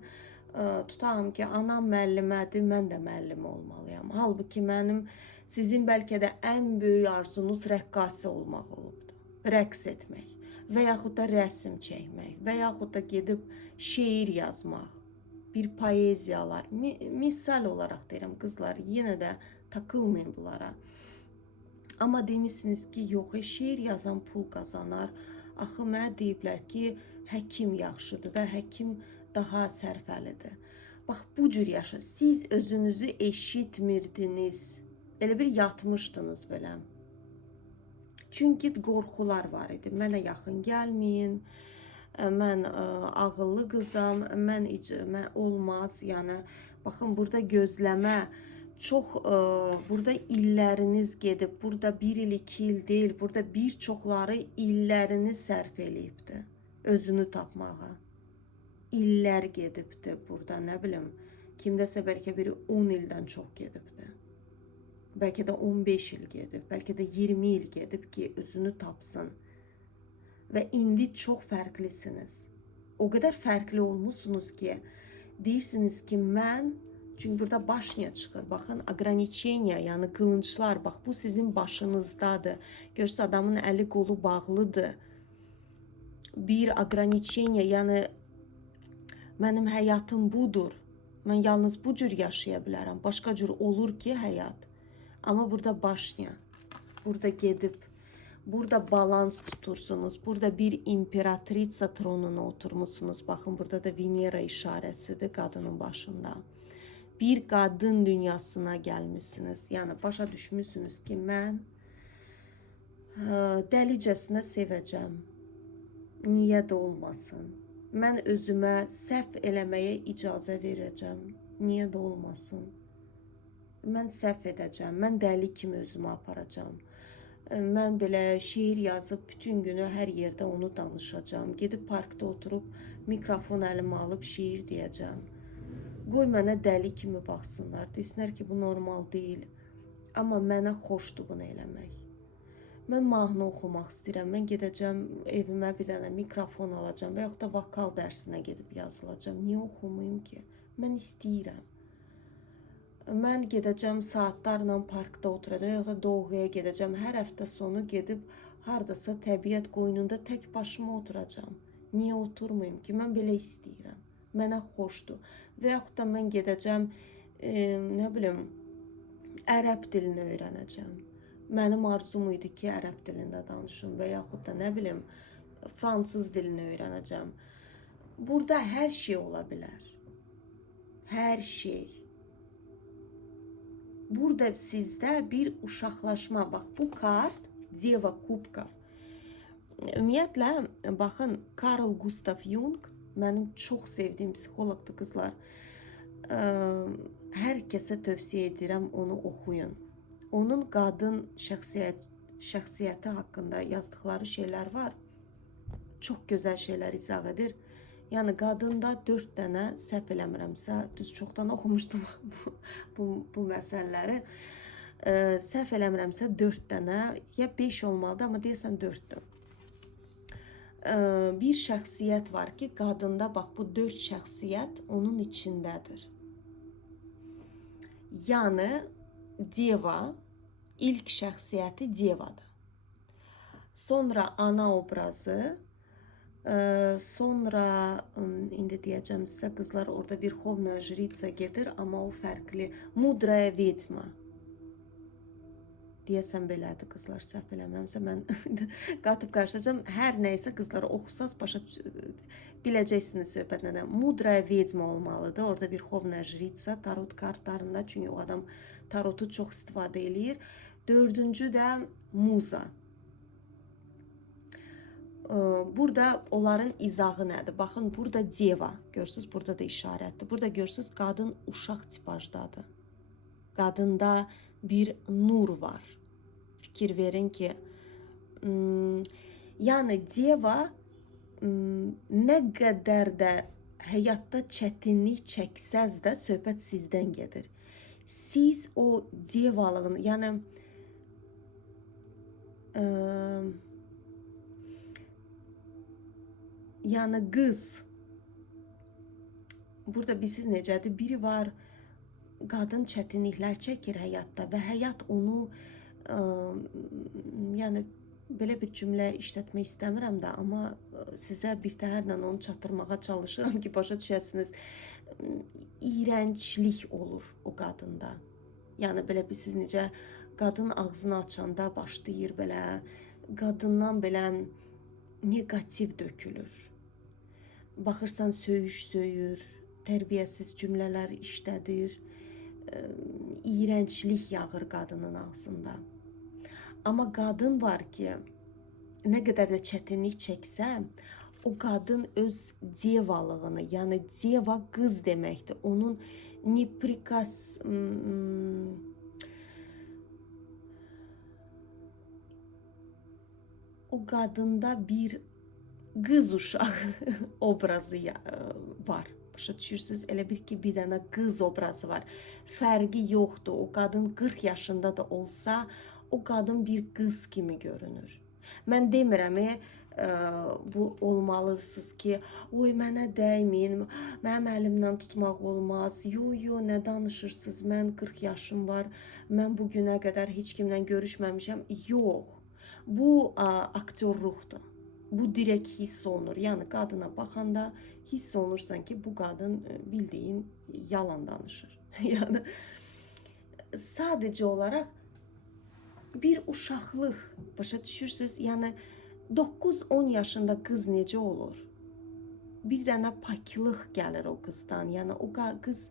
tutağım ki, anam müəllimədir, mən də müəllim olmalıyam. Halbuki mənim sizin bəlkə də ən böyük arzunuz rəqqasə olmaq olubdu. Rəqs etmək. və yaxud da rəsm çəkmək, və yaxud da gedib şeir yazmaq, bir poeziyalar. Misal olaraq deyirəm qızlar, yenə də takılmayın bunlara. Amma demisiniz ki, yox, şeir yazan pul qazanar. Axı mənə deyiblər ki, həkim yaxşıdır da, həkim daha sərfəlidir. Bax, bu cür yaşa. Siz özünüzü eşitmirdiniz. Elə bir yatmışdınız belə. Çünki qorxular var idi. Mənə yaxın gəlməyin, mən ağıllı qızam, mən olmaz. Yəni, baxın, burada gözləmə, çox, burada illəriniz gedib, burada 1 il, 2 il deyil, burada bir çoxları illərini sərf eləyibdir özünü tapmağa. İllər gedibdir burada, nə bilim, kimdəsə bəlkə biri 10 ildən çox gedibdir. Bəlkə də 15 il gedib, bəlkə də 20 il gedib ki, özünü tapsın. Və indi çox fərqlisiniz. O qədər fərqli olmuşsunuz ki, deyirsiniz ki, mən, çünki burada başniya çıxır, baxın, ograniçeniya, yəni qılınçlar, bax, bu sizin başınızdadır. Görürsünüz, adamın əli qolu bağlıdır. Bir ograniçeniya, yəni, mənim həyatım budur. Mən yalnız bu cür yaşaya bilərəm. Başqa cür olur ki, həyat. Amma burada başniya, burada gedib, burada balans tutursunuz. Burada bir imperatriça tronuna oturmuşsunuz. Baxın, burada da Venera işarəsidir qadının başında. Bir qadın dünyasına gəlmişsiniz. Yəni, başa düşmüşsünüz ki, mən dəlicəsinə sevəcəm. Niyə də olmasın? Mən özümə səhv eləməyə icazə verəcəm. Niyə də olmasın? Mən səhv edəcəm. Mən dəli kimi özümü aparacam. Mən belə şeir yazıb bütün günü hər yerdə onu danışacam. Gedib parkda oturub mikrofon əlimə alıb şeir deyəcəm. Qoy mənə dəli kimi baxsınlar. Desinlər ki, bu normal deyil. Amma mənə xoşdur bunu eləmək. Mən mahnı oxumaq istəyirəm. Mən gedəcəm evimə bir dənə mikrofon alacam və yaxud da vokal dərsinə gedib yazılacam. Niyə oxumayım ki? Mən istəyirəm. Mən gedəcəm saatlarla parkda oturacam, yaxud da doğuya gedəcəm. Hər həftə sonu gedib hardasa təbiət qoynunda tək başıma oturacam. Niyə oturmayım ki? Mən belə istəyirəm. Mənə xoşdur. Və yaxud da mən gedəcəm, nə bilim, ərəb dilini öyrənəcəm. Mənim arzum idi ki, ərəb dilində danışım və yaxud da, nə bilim, fransız dilini öyrənəcəm. Burada hər şey ola bilər. Hər şey. Burada sizdə bir uşaqlaşma, bax, bu kart Deva Kubkov. Ümumiyyətlə, baxın, Carl Gustav Jung mənim çox sevdiyim psixoloqdur, qızlar. Hər kəsə tövsiyə edirəm, onu oxuyun. Onun qadın şəxsiyyəti haqqında yazdıqları şeylər var. Çox gözəl şeylər izah edir. Yəni, qadında 4 dənə, səhv eləmirəmsə, düz çoxdan oxumuşdum bu məsələləri. Səhv eləmirəmsə 4 dənə, ya 5 olmalıdır, amma deyəsən 4-dür. Bir şəxsiyyət var ki, qadında, bax, bu 4 şəxsiyyət onun içindədir. Yəni, Deva, ilk şəxsiyyəti Devadır. Sonra ana obrazı, sonra, indi deyəcəm sizə, qızlar, orada Verxovnaya Jritsa gedir, amma o fərqli. Mudraya Vedma. Deyəsən belədir, qızlar, səhv eləmirəmsə, mən qatıb qarşılayacağım. Hər nəysə, qızlar, oxusaz, başa biləcəksiniz söhbətlə. Mudraya Vedma olmalıdır. Orada Verxovnaya Jritsa, tarot kartlarında, çünki o adam tarotu çox istifadə eləyir. 4-cü də Muza. Burada onların izahı nədir? Baxın, burada Deva, görürsünüz, burada da işarətdir. Burada görürsünüz, qadın uşaq tipajdadır. Qadında bir nur var. Fikir verin ki, yəni Deva nə qədər də həyatda çətinlik çəksəz də söhbət sizdən gedir. Siz o Devalığın, yəni yəni qız, burada bilirsiniz necədir? Biri var, qadın çətinliklər çəkir həyatda və həyat onu yəni belə bir cümlə işlətmək istəmirəm də, amma sizə bir təhərlə onu çatdırmağa çalışıram ki, başa düşəsiniz. İyrənclik olur o qadında. Yəni belə bilirsiniz necə qadın ağzını açanda başlayır belə qadından belə negativ dökülür. Baxırsan söyür, tərbiyəsiz cümlələr işlədir. İyrənclik yağır qadının ağzında. Amma qadın var ki, nə qədər də çətinlik çəksə, o qadın öz devalığını, yəni deva qız deməkdir. Onun neprikas o qadında bir qız uşağı obrazı var. Başa düşürsünüz? Elə bir ki, bir dənə qız obrazı var. Fərqi yoxdur. O qadın 40 yaşında da olsa, o qadın bir qız kimi görünür. Mən demirəm, bu olmalısınız ki, oy mənə dəyməyin, mənim əlimdən tutmaq olmaz. Yo, nə danışırsınız? Mən 40 yaşım var. Mən bu günə qədər heç kimlə görüşməmişəm. Yox. Bu aktyorluqdur. Bu direkt hiss olunur. Yəni qadına baxanda hiss olunursan ki, bu qadın bildiyin yalan danışır. Yəni sadəcə olaraq bir uşaqlıq, başa düşürsünüz? Yəni 9-10 yaşında qız necə olur? Bir dənə paklıq gəlir o qızdan. Yəni o qız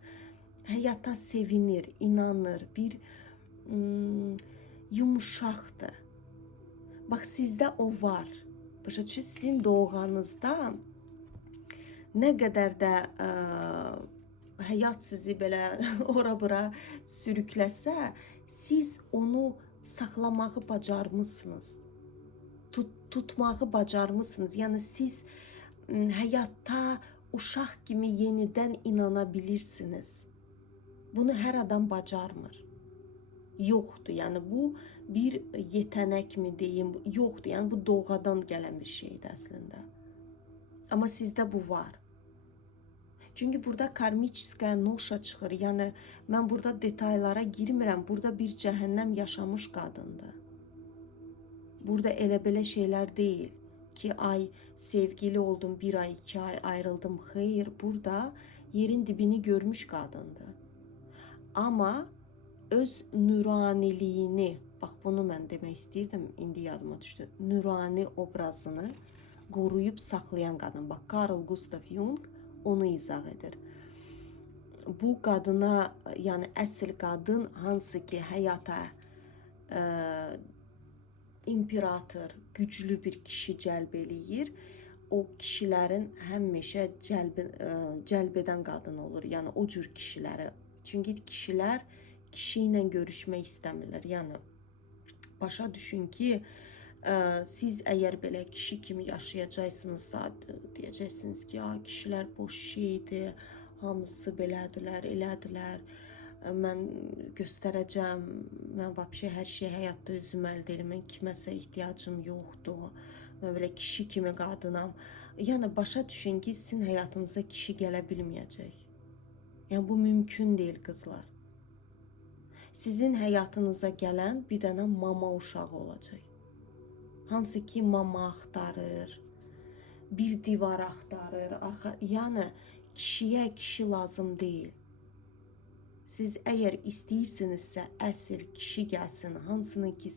həyata sevinir, inanır, bir yumuşaqdır. Bax sizdə o var. Başa düşürsünüz? Sizin doğanızda nə qədər də həyat sizi belə ora-bura sürükləsə, siz onu saxlamağı bacarmısınız. Tutmağı bacarmısınız. Yəni siz həyatda uşaq kimi yenidən inana bilirsiniz. Bunu hər adam bacarmır. Yoxdur. Yəni bu bir yetənək mi deyim? Yoxdur. Yəni bu doğadan gələn bir şeydir əslində. Amma sizdə bu var. Çünki burada karmiçiskaya noşa çıxır. Yəni mən burada detaylara girmirəm. Burada bir cəhənnəm yaşamış qadındır. Burada elə belə şeylər deyil ki, ay sevgili oldum, 1 ay, 2 ay ayrıldım. Xeyr, burada yerin dibini görmüş qadındır. Amma öz nüraniliyini, bax bunu mən demək istəyirdim, indi yadıma düşdü. Nürani obrazını qoruyub saxlayan qadın. Bax, Carl Gustav Jung onu izah edir. Bu qadına, yəni əsl qadın hansı ki həyata imperator, güclü bir kişi cəlb eləyir, o kişilərin həmişə cəlb edən qadın olur. Yəni o cür kişiləri. Çünki kişilər kişi ilə görüşmək istəmirlər. Yəni başa düşün ki, siz əgər belə kişi kimi yaşayacaqsınızsa, deyəcəksiniz ki, kişilər boş şeydir, hamısı belədilər, elədilər, mən göstərəcəm, mən vəbşə hər şey həyatda özüm əldə edirəm, mən kiməsə ehtiyacım yoxdur, mən belə kişi kimi qadınam. Yəni başa düşün ki, sizin həyatınıza kişi gələ bilməyəcək. Yəni bu mümkün deyil qızlar. Sizin həyatınıza gələn bir dənə mama uşağı olacaq. Hansı ki mama axtarır, bir divar axtarır, yəni kişiyə kişi lazım deyil. Siz əgər istəyirsinizsə əsl kişi gəlsin, hansını ki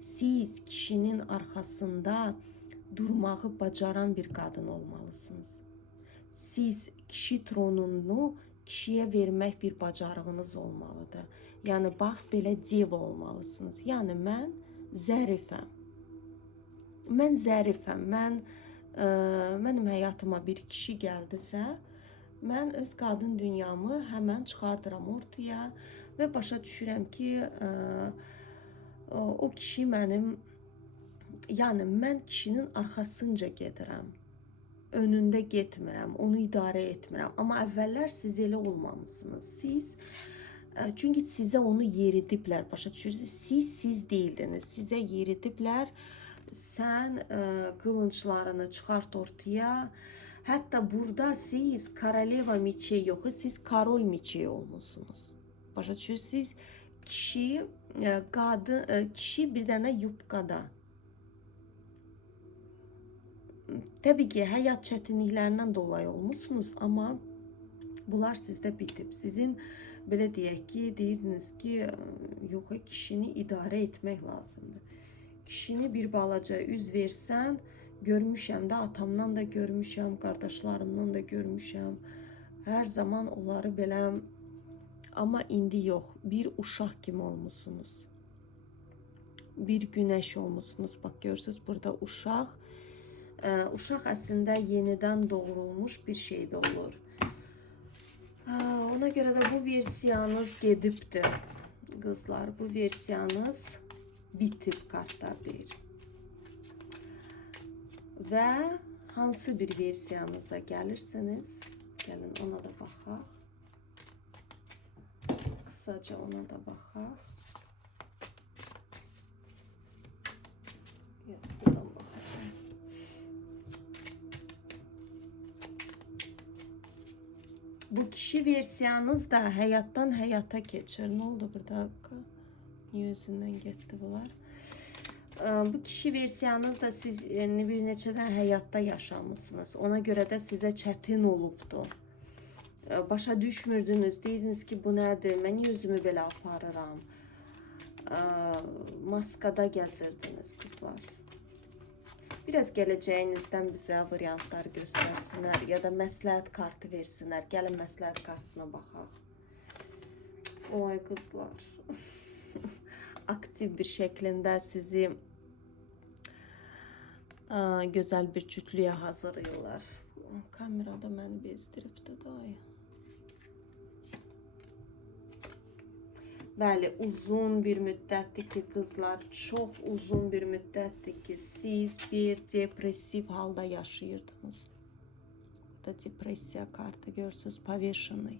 siz kişinin arxasında durmağı bacaran bir qadın olmalısınız. Siz kişi tronunu kişiyə vermək bir bacarığınız olmalıdır. Yəni bax belə diva olmalısınız. Yəni mən zərifəm. Mənim həyatıma bir kişi gəldisə, mən öz qadın dünyamı həmən çıxardıram ortaya və başa düşürəm ki, o kişi mənim, yəni mən kişinin arxasınca gedirəm. Önündə getmirəm, onu idarə etmirəm. Amma əvvəllər siz elə olmamışsınız. Çünki sizə onu yeridiblər, başa düşürsünüz. Siz deyildiniz, sizə yeridiblər. Sən qılınçlarını çıxart ortaya. Hətta burada siz koroleva miçey yox, siz korol miçey olmuşsunuz. Başa düşürsünüz, kişi bir dənə yubqada. Təbii ki, həyat çətinliklərindən dolayı olmusunuz, amma bunlar sizdə bitib. Sizin belə deyək ki, deyirdiniz ki, yox, kişini idarə etmək lazımdır. Kişini bir balaca üz versən, görmüşəm də, atamdan da görmüşəm, qardaşlarımdan da görmüşəm. Hər zaman onları belə, amma indi yox, bir uşaq kimi olmusunuz. Bir günəş olmusunuz. Bax, görürsünüz, burada uşaq. Uşaq əslində yenidən doğrulmuş bir şey də olur. Ona görə də bu versiyanız gedibdir. Qızlar, bu versiyanız bitib, kartlar deyir. Və hansı bir versiyanıza gəlirsiniz? Gəlin ona da baxaq. Qısaca ona da baxaq. Yox, buradan baxacağım. Bu kişi versiyanız da həyatdan həyata keçir. Nə oldu burada? Niyə özündən getdi bunlar? Bu kişi versiyanız da siz bir neçədən həyatda yaşamışsınız. Ona görə də sizə çətin olubdu. Başa düşmürdünüz. Deyirdiniz ki, bu nədir? Mən niyə özümü belə aparıram? Maskada gəzirdiniz qızlar. Biraz gələcəyinizdən bizə variantlar göstərsinlər ya da məsləhət kartı versinlər. Gəlin məsləhət kartına baxaq. Oy qızlar. Aktiv bir şəklində sizi gözəl bir cütlüyə hazırlayırlar. Kamerada məni bezdiribdi dayı. Bəli, uzun bir müddətdir ki, qızlar, çox uzun bir müddətdir ki, siz bir depressiv halda yaşayırdınız. Burada depressiya kartı görürsünüz, повешенный.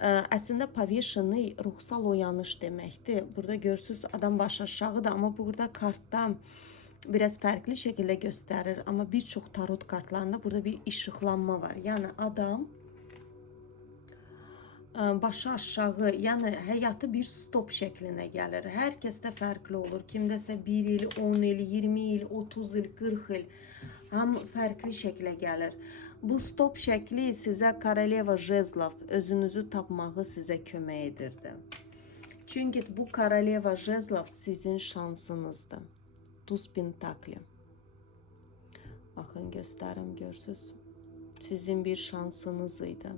Əslində повешенный ruhsal oyanış deməkdir. Burada görürsünüz, adam baş aşağıdır, amma burada kartda biraz fərqli şəkildə göstərir. Amma bir çox tarot kartlarında burada bir işıqlanma var. Yəni adam başı aşağı, yəni həyatı bir stop şəklinə gəlir. Hər kəsdə fərqli olur. Kimdəsə 1 il, 10 il, 20 il, 30 il, 40 il hamı fərqli şəklə gəlir. Bu stop şəkli sizə Koroleva Jezlov özünüzü tapmağı sizə kömək edirdi. Çünki bu Koroleva Jezlov sizin şansınızdır. Tuz Pentakli. Baxın, göstərim, görürsünüz. Sizin bir şansınız idi.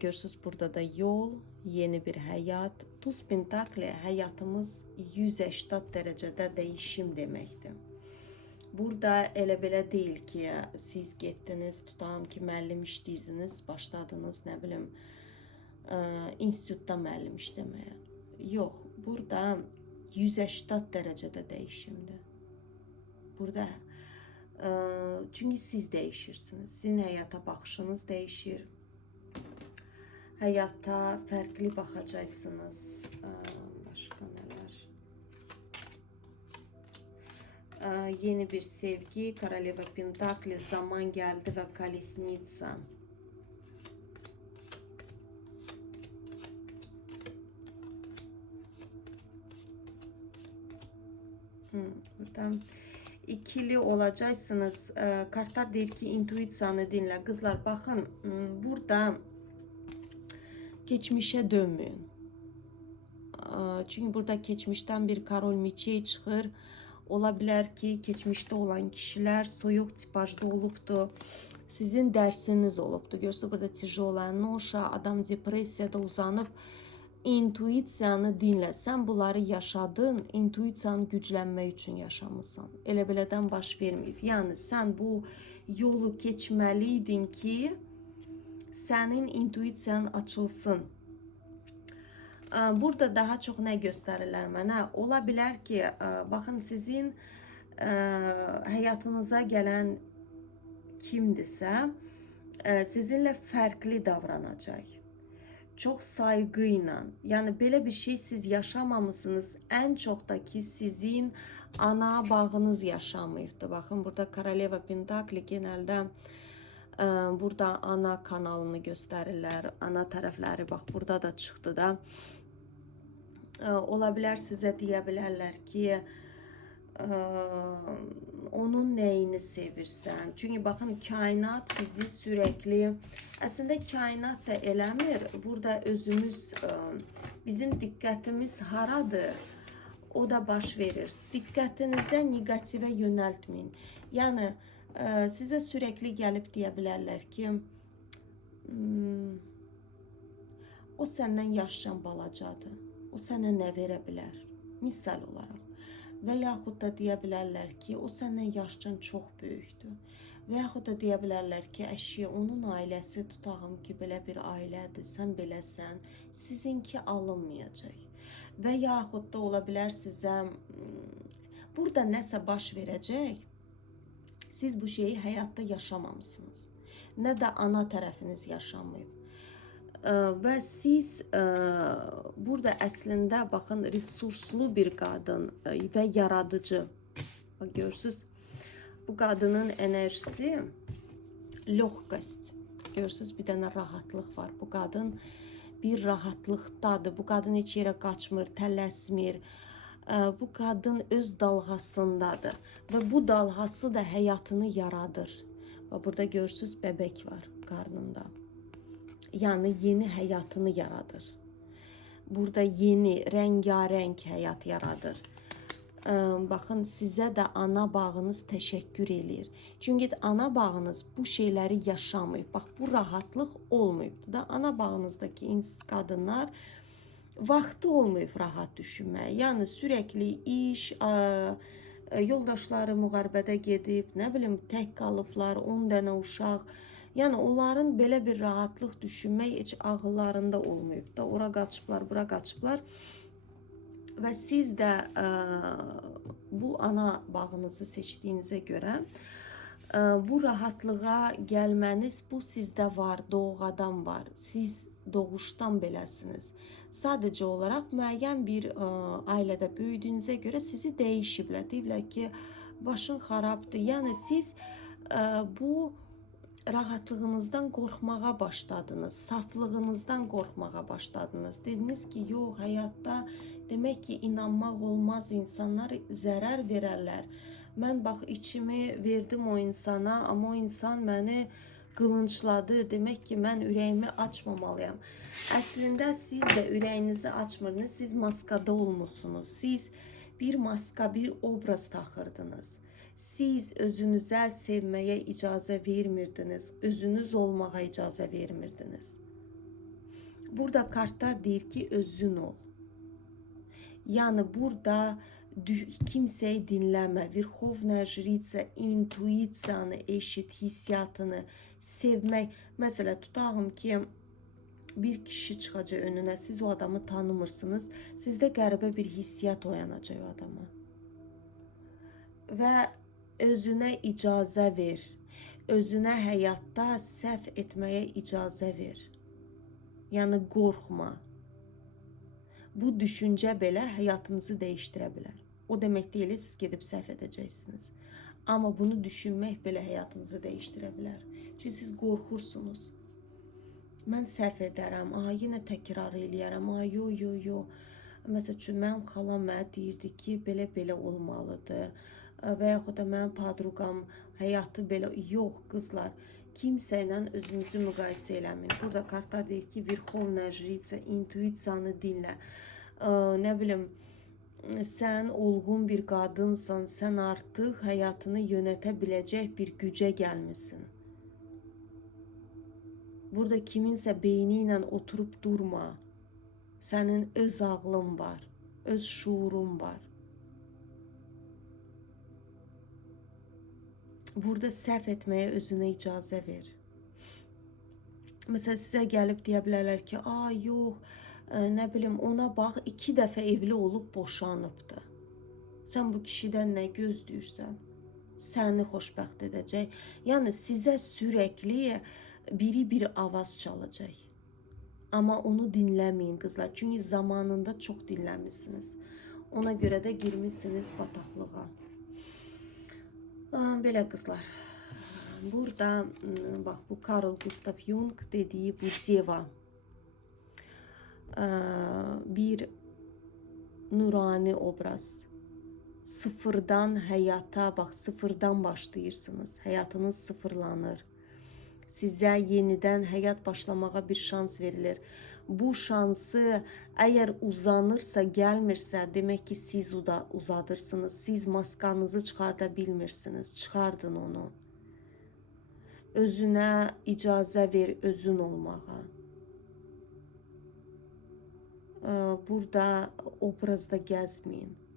Görürsünüz, burada da yol, yeni bir həyat. Tuz Pentakli həyatımız 180 dərəcədə dəyişim deməkdir. Burada elə belə deyil ki, siz getdiniz, tutalım ki, müəllim işləyirdiniz, başladınız, nə bilim, institutda müəllim işləməyə. Yox, burada 180 dərəcədə dəyişimdir. Burada, çünki siz dəyişirsiniz, sizin həyata baxışınız dəyişir. Həyata fərqli baxacaqsınız. Başqa nələr? Yeni bir sevgi, Koroleva Pentakli, zaman gəldi və Kolesnitsa. Burada ikili olacaqsınız. Kartlar deyir ki, intuisiyanı dinlə. Qızlar, baxın, burada geçmişe dönməyin. Çünki burada keçmişdən bir Karol Miçey çıxır. Ola bilər ki, keçmişdə olan kişilər soyuq tipajda olubdu. Sizin dərsiniz olubdu. Görürsünüz, burada tijolaya noşa, adam depressiyada uzanıb. İntuisiyanı dinlə. Sən bunları yaşadın, intuisiyanı güclənmək üçün yaşamısan. Elə belədən baş verməyib. Yəni, sən bu yolu keçməliydin ki, sənin intuisiyan açılsın. Burada daha çox nə göstərirlər mənə? Ola bilər ki, baxın, sizin həyatınıza gələn kimdirsə, sizinlə fərqli davranacaq. Çox sayğı ilə. Yəni, belə bir şey siz yaşamamışsınız. Ən çox da ki, sizin ana bağınız yaşamayıbdır. Baxın, burada Koroleva Pentakli genəldə burada ana kanalını göstərirlər. Ana tərəfləri, bax, burada da çıxdı da. Ola bilər sizə deyə bilərlər ki, onun neyini sevirsən. Çünki baxın, kainat bizi sürekli, aslında kainat da eləmir. Burada özümüz, bizim diqqətimiz haradır, o da baş verir. Diqqətinizə negativə yönəltməyin. Yəni sizə sürekli gəlib deyə bilərlər ki, o səndən yaşcan balacadır, o sənə nə verə bilər, misal olaraq. Və yaxud da deyə bilərlər ki, o səndən yaşcan çox böyükdür. Və yaxud da deyə bilərlər ki, əşya, onun ailəsi tutağım ki, belə bir ailədir, sən beləsən, sizinki alınmayacaq. Və yaxud da ola bilər sizə burada nəsə baş verəcək, siz bu şeyi həyatda yaşamamışsınız. Nə də ana tərəfiniz yaşamayıb. Və siz burada əslində baxın, resurslu bir qadın və yaradıcı. Bak, görürsünüz, bu qadının enerjisi ləhqəst. Görürsünüz, bir dənə rahatlıq var. Bu qadın bir rahatlıqdadır. Bu qadın heç yerə qaçmır, tələsmir. Bu qadın öz dalğasındadır. Və bu dalğası da həyatını yaradır. Və burada görürsünüz, bəbək var qarnında. Yəni yeni həyatını yaradır. Burada yeni, rəngarəng həyat yaradır. Baxın, sizə də ana bağınız təşəkkür eləyir. Çünki ana bağınız bu şeyləri yaşamayıb. Bax, bu rahatlıq olmayıbdır da. Ana bağınızdakı qadınlar vaxtı olmayıb rahat düşünməyə. Yəni sürekli iş, yoldaşları müharibədə gedib, nə bilim, tək qalıblar, 10 dənə uşaq. Yəni onların belə bir rahatlıq düşünmək heç ağıllarında olmayıb da. Ora qaçıblar, bura qaçıblar. Və siz də bu ana bağınızı seçdiyinizə görə bu rahatlığa gəlməniz, bu sizdə var, doğadan var. Siz doğuşdan beləsiniz. Sadəcə olaraq müəyyən bir ailədə böyüdüyünüzə görə sizi dəyişiblər. Deyiblər ki, başın xarabdır. Yəni siz bu rahatlığınızdan qorxmağa başladınız, saflığınızdan qorxmağa başladınız. Dediniz ki, yox, həyatda demək ki, inanmaq olmaz, insanlar zərər verərlər. Mən bax, içimi verdim o insana, amma o insan məni qılıncladı. Demək ki, mən ürəyimi açmamalıyam. Əslində siz də ürəyinizi açmırdınız, siz maskada olmuşsunuz. Siz bir maska, bir obraz taxırdınız. Siz özünüzə sevməyə icazə vermirdiniz, özünüz olmağa icazə vermirdiniz. Burada kartlar deyir ki, özün ol. Yəni burada kimsəyi dinləmə, Verxovnaya Jritsa, intuisiyanı, eşit, hissiyatını sevmək. Məsələn, tutağım ki, bir kişi çıxacaq önünə, siz o adamı tanımırsınız, sizdə qəribə bir hissiyat oyanacaq o adama. Və özünə icazə ver, özünə həyatda səhv etməyə icazə ver. Yəni qorxma. Bu düşüncə belə həyatınızı dəyişdirə bilər. O demək deyil, siz gedib səhv edəcəksiniz. Amma bunu düşünmək belə həyatınızı dəyişdirə bilər. Çünki siz qorxursunuz. Mən səhv edərəm, yenə təkrar eləyərəm, yo. Məsəl üçün, mənim xalam mənə deyirdi ki, belə olmalıdır. Və yaxud da mənim padruqam həyatı belə, yox qızlar, kimsə ilə özünüzü müqayisə eləməyin. Burada kartlar deyir ki, Verxovnaya Jritsa, intuisiyanı dinlə. Nə bilim, sən olğun bir qadınsan, sən artıq həyatını yönətə biləcək bir gücə gəlmisin. Burada kiminsə beyni ilə oturub durma. Sənin öz ağlın var, öz şuurun var. Burada səhv etməyə özünə icazə ver. Məsələn, sizə gəlib deyə bilərlər ki, yox, nə bilim, ona bax, 2 dəfə evli olub boşanıbdır. Sən bu kişidən nə gözləyirsən? Səni xoşbəxt edəcək. Yəni, sizə sürəkli biri bir avaz çalacaq. Amma onu dinləməyin qızlar. Çünki zamanında çox dinləmişsiniz. Ona görə də girmişsiniz bataqlığa. Belə qızlar. Burada bax, bu Carl Gustav Jung dediyi bu deva bir nurani obraz. sıfırdan həyata, bax sıfırdan başlayırsınız. Həyatınız sıfırlanır. Sizə yenidən həyat başlamağa bir şans verilir. Bu şansı əgər uzanırsa, gəlmirsə, demək ki, siz uzadırsınız. Siz maskanızı çıxarda bilmirsiniz. Çıxardın onu. Özünə icazə ver özün olmağa. Burada obrazda gəzməyin.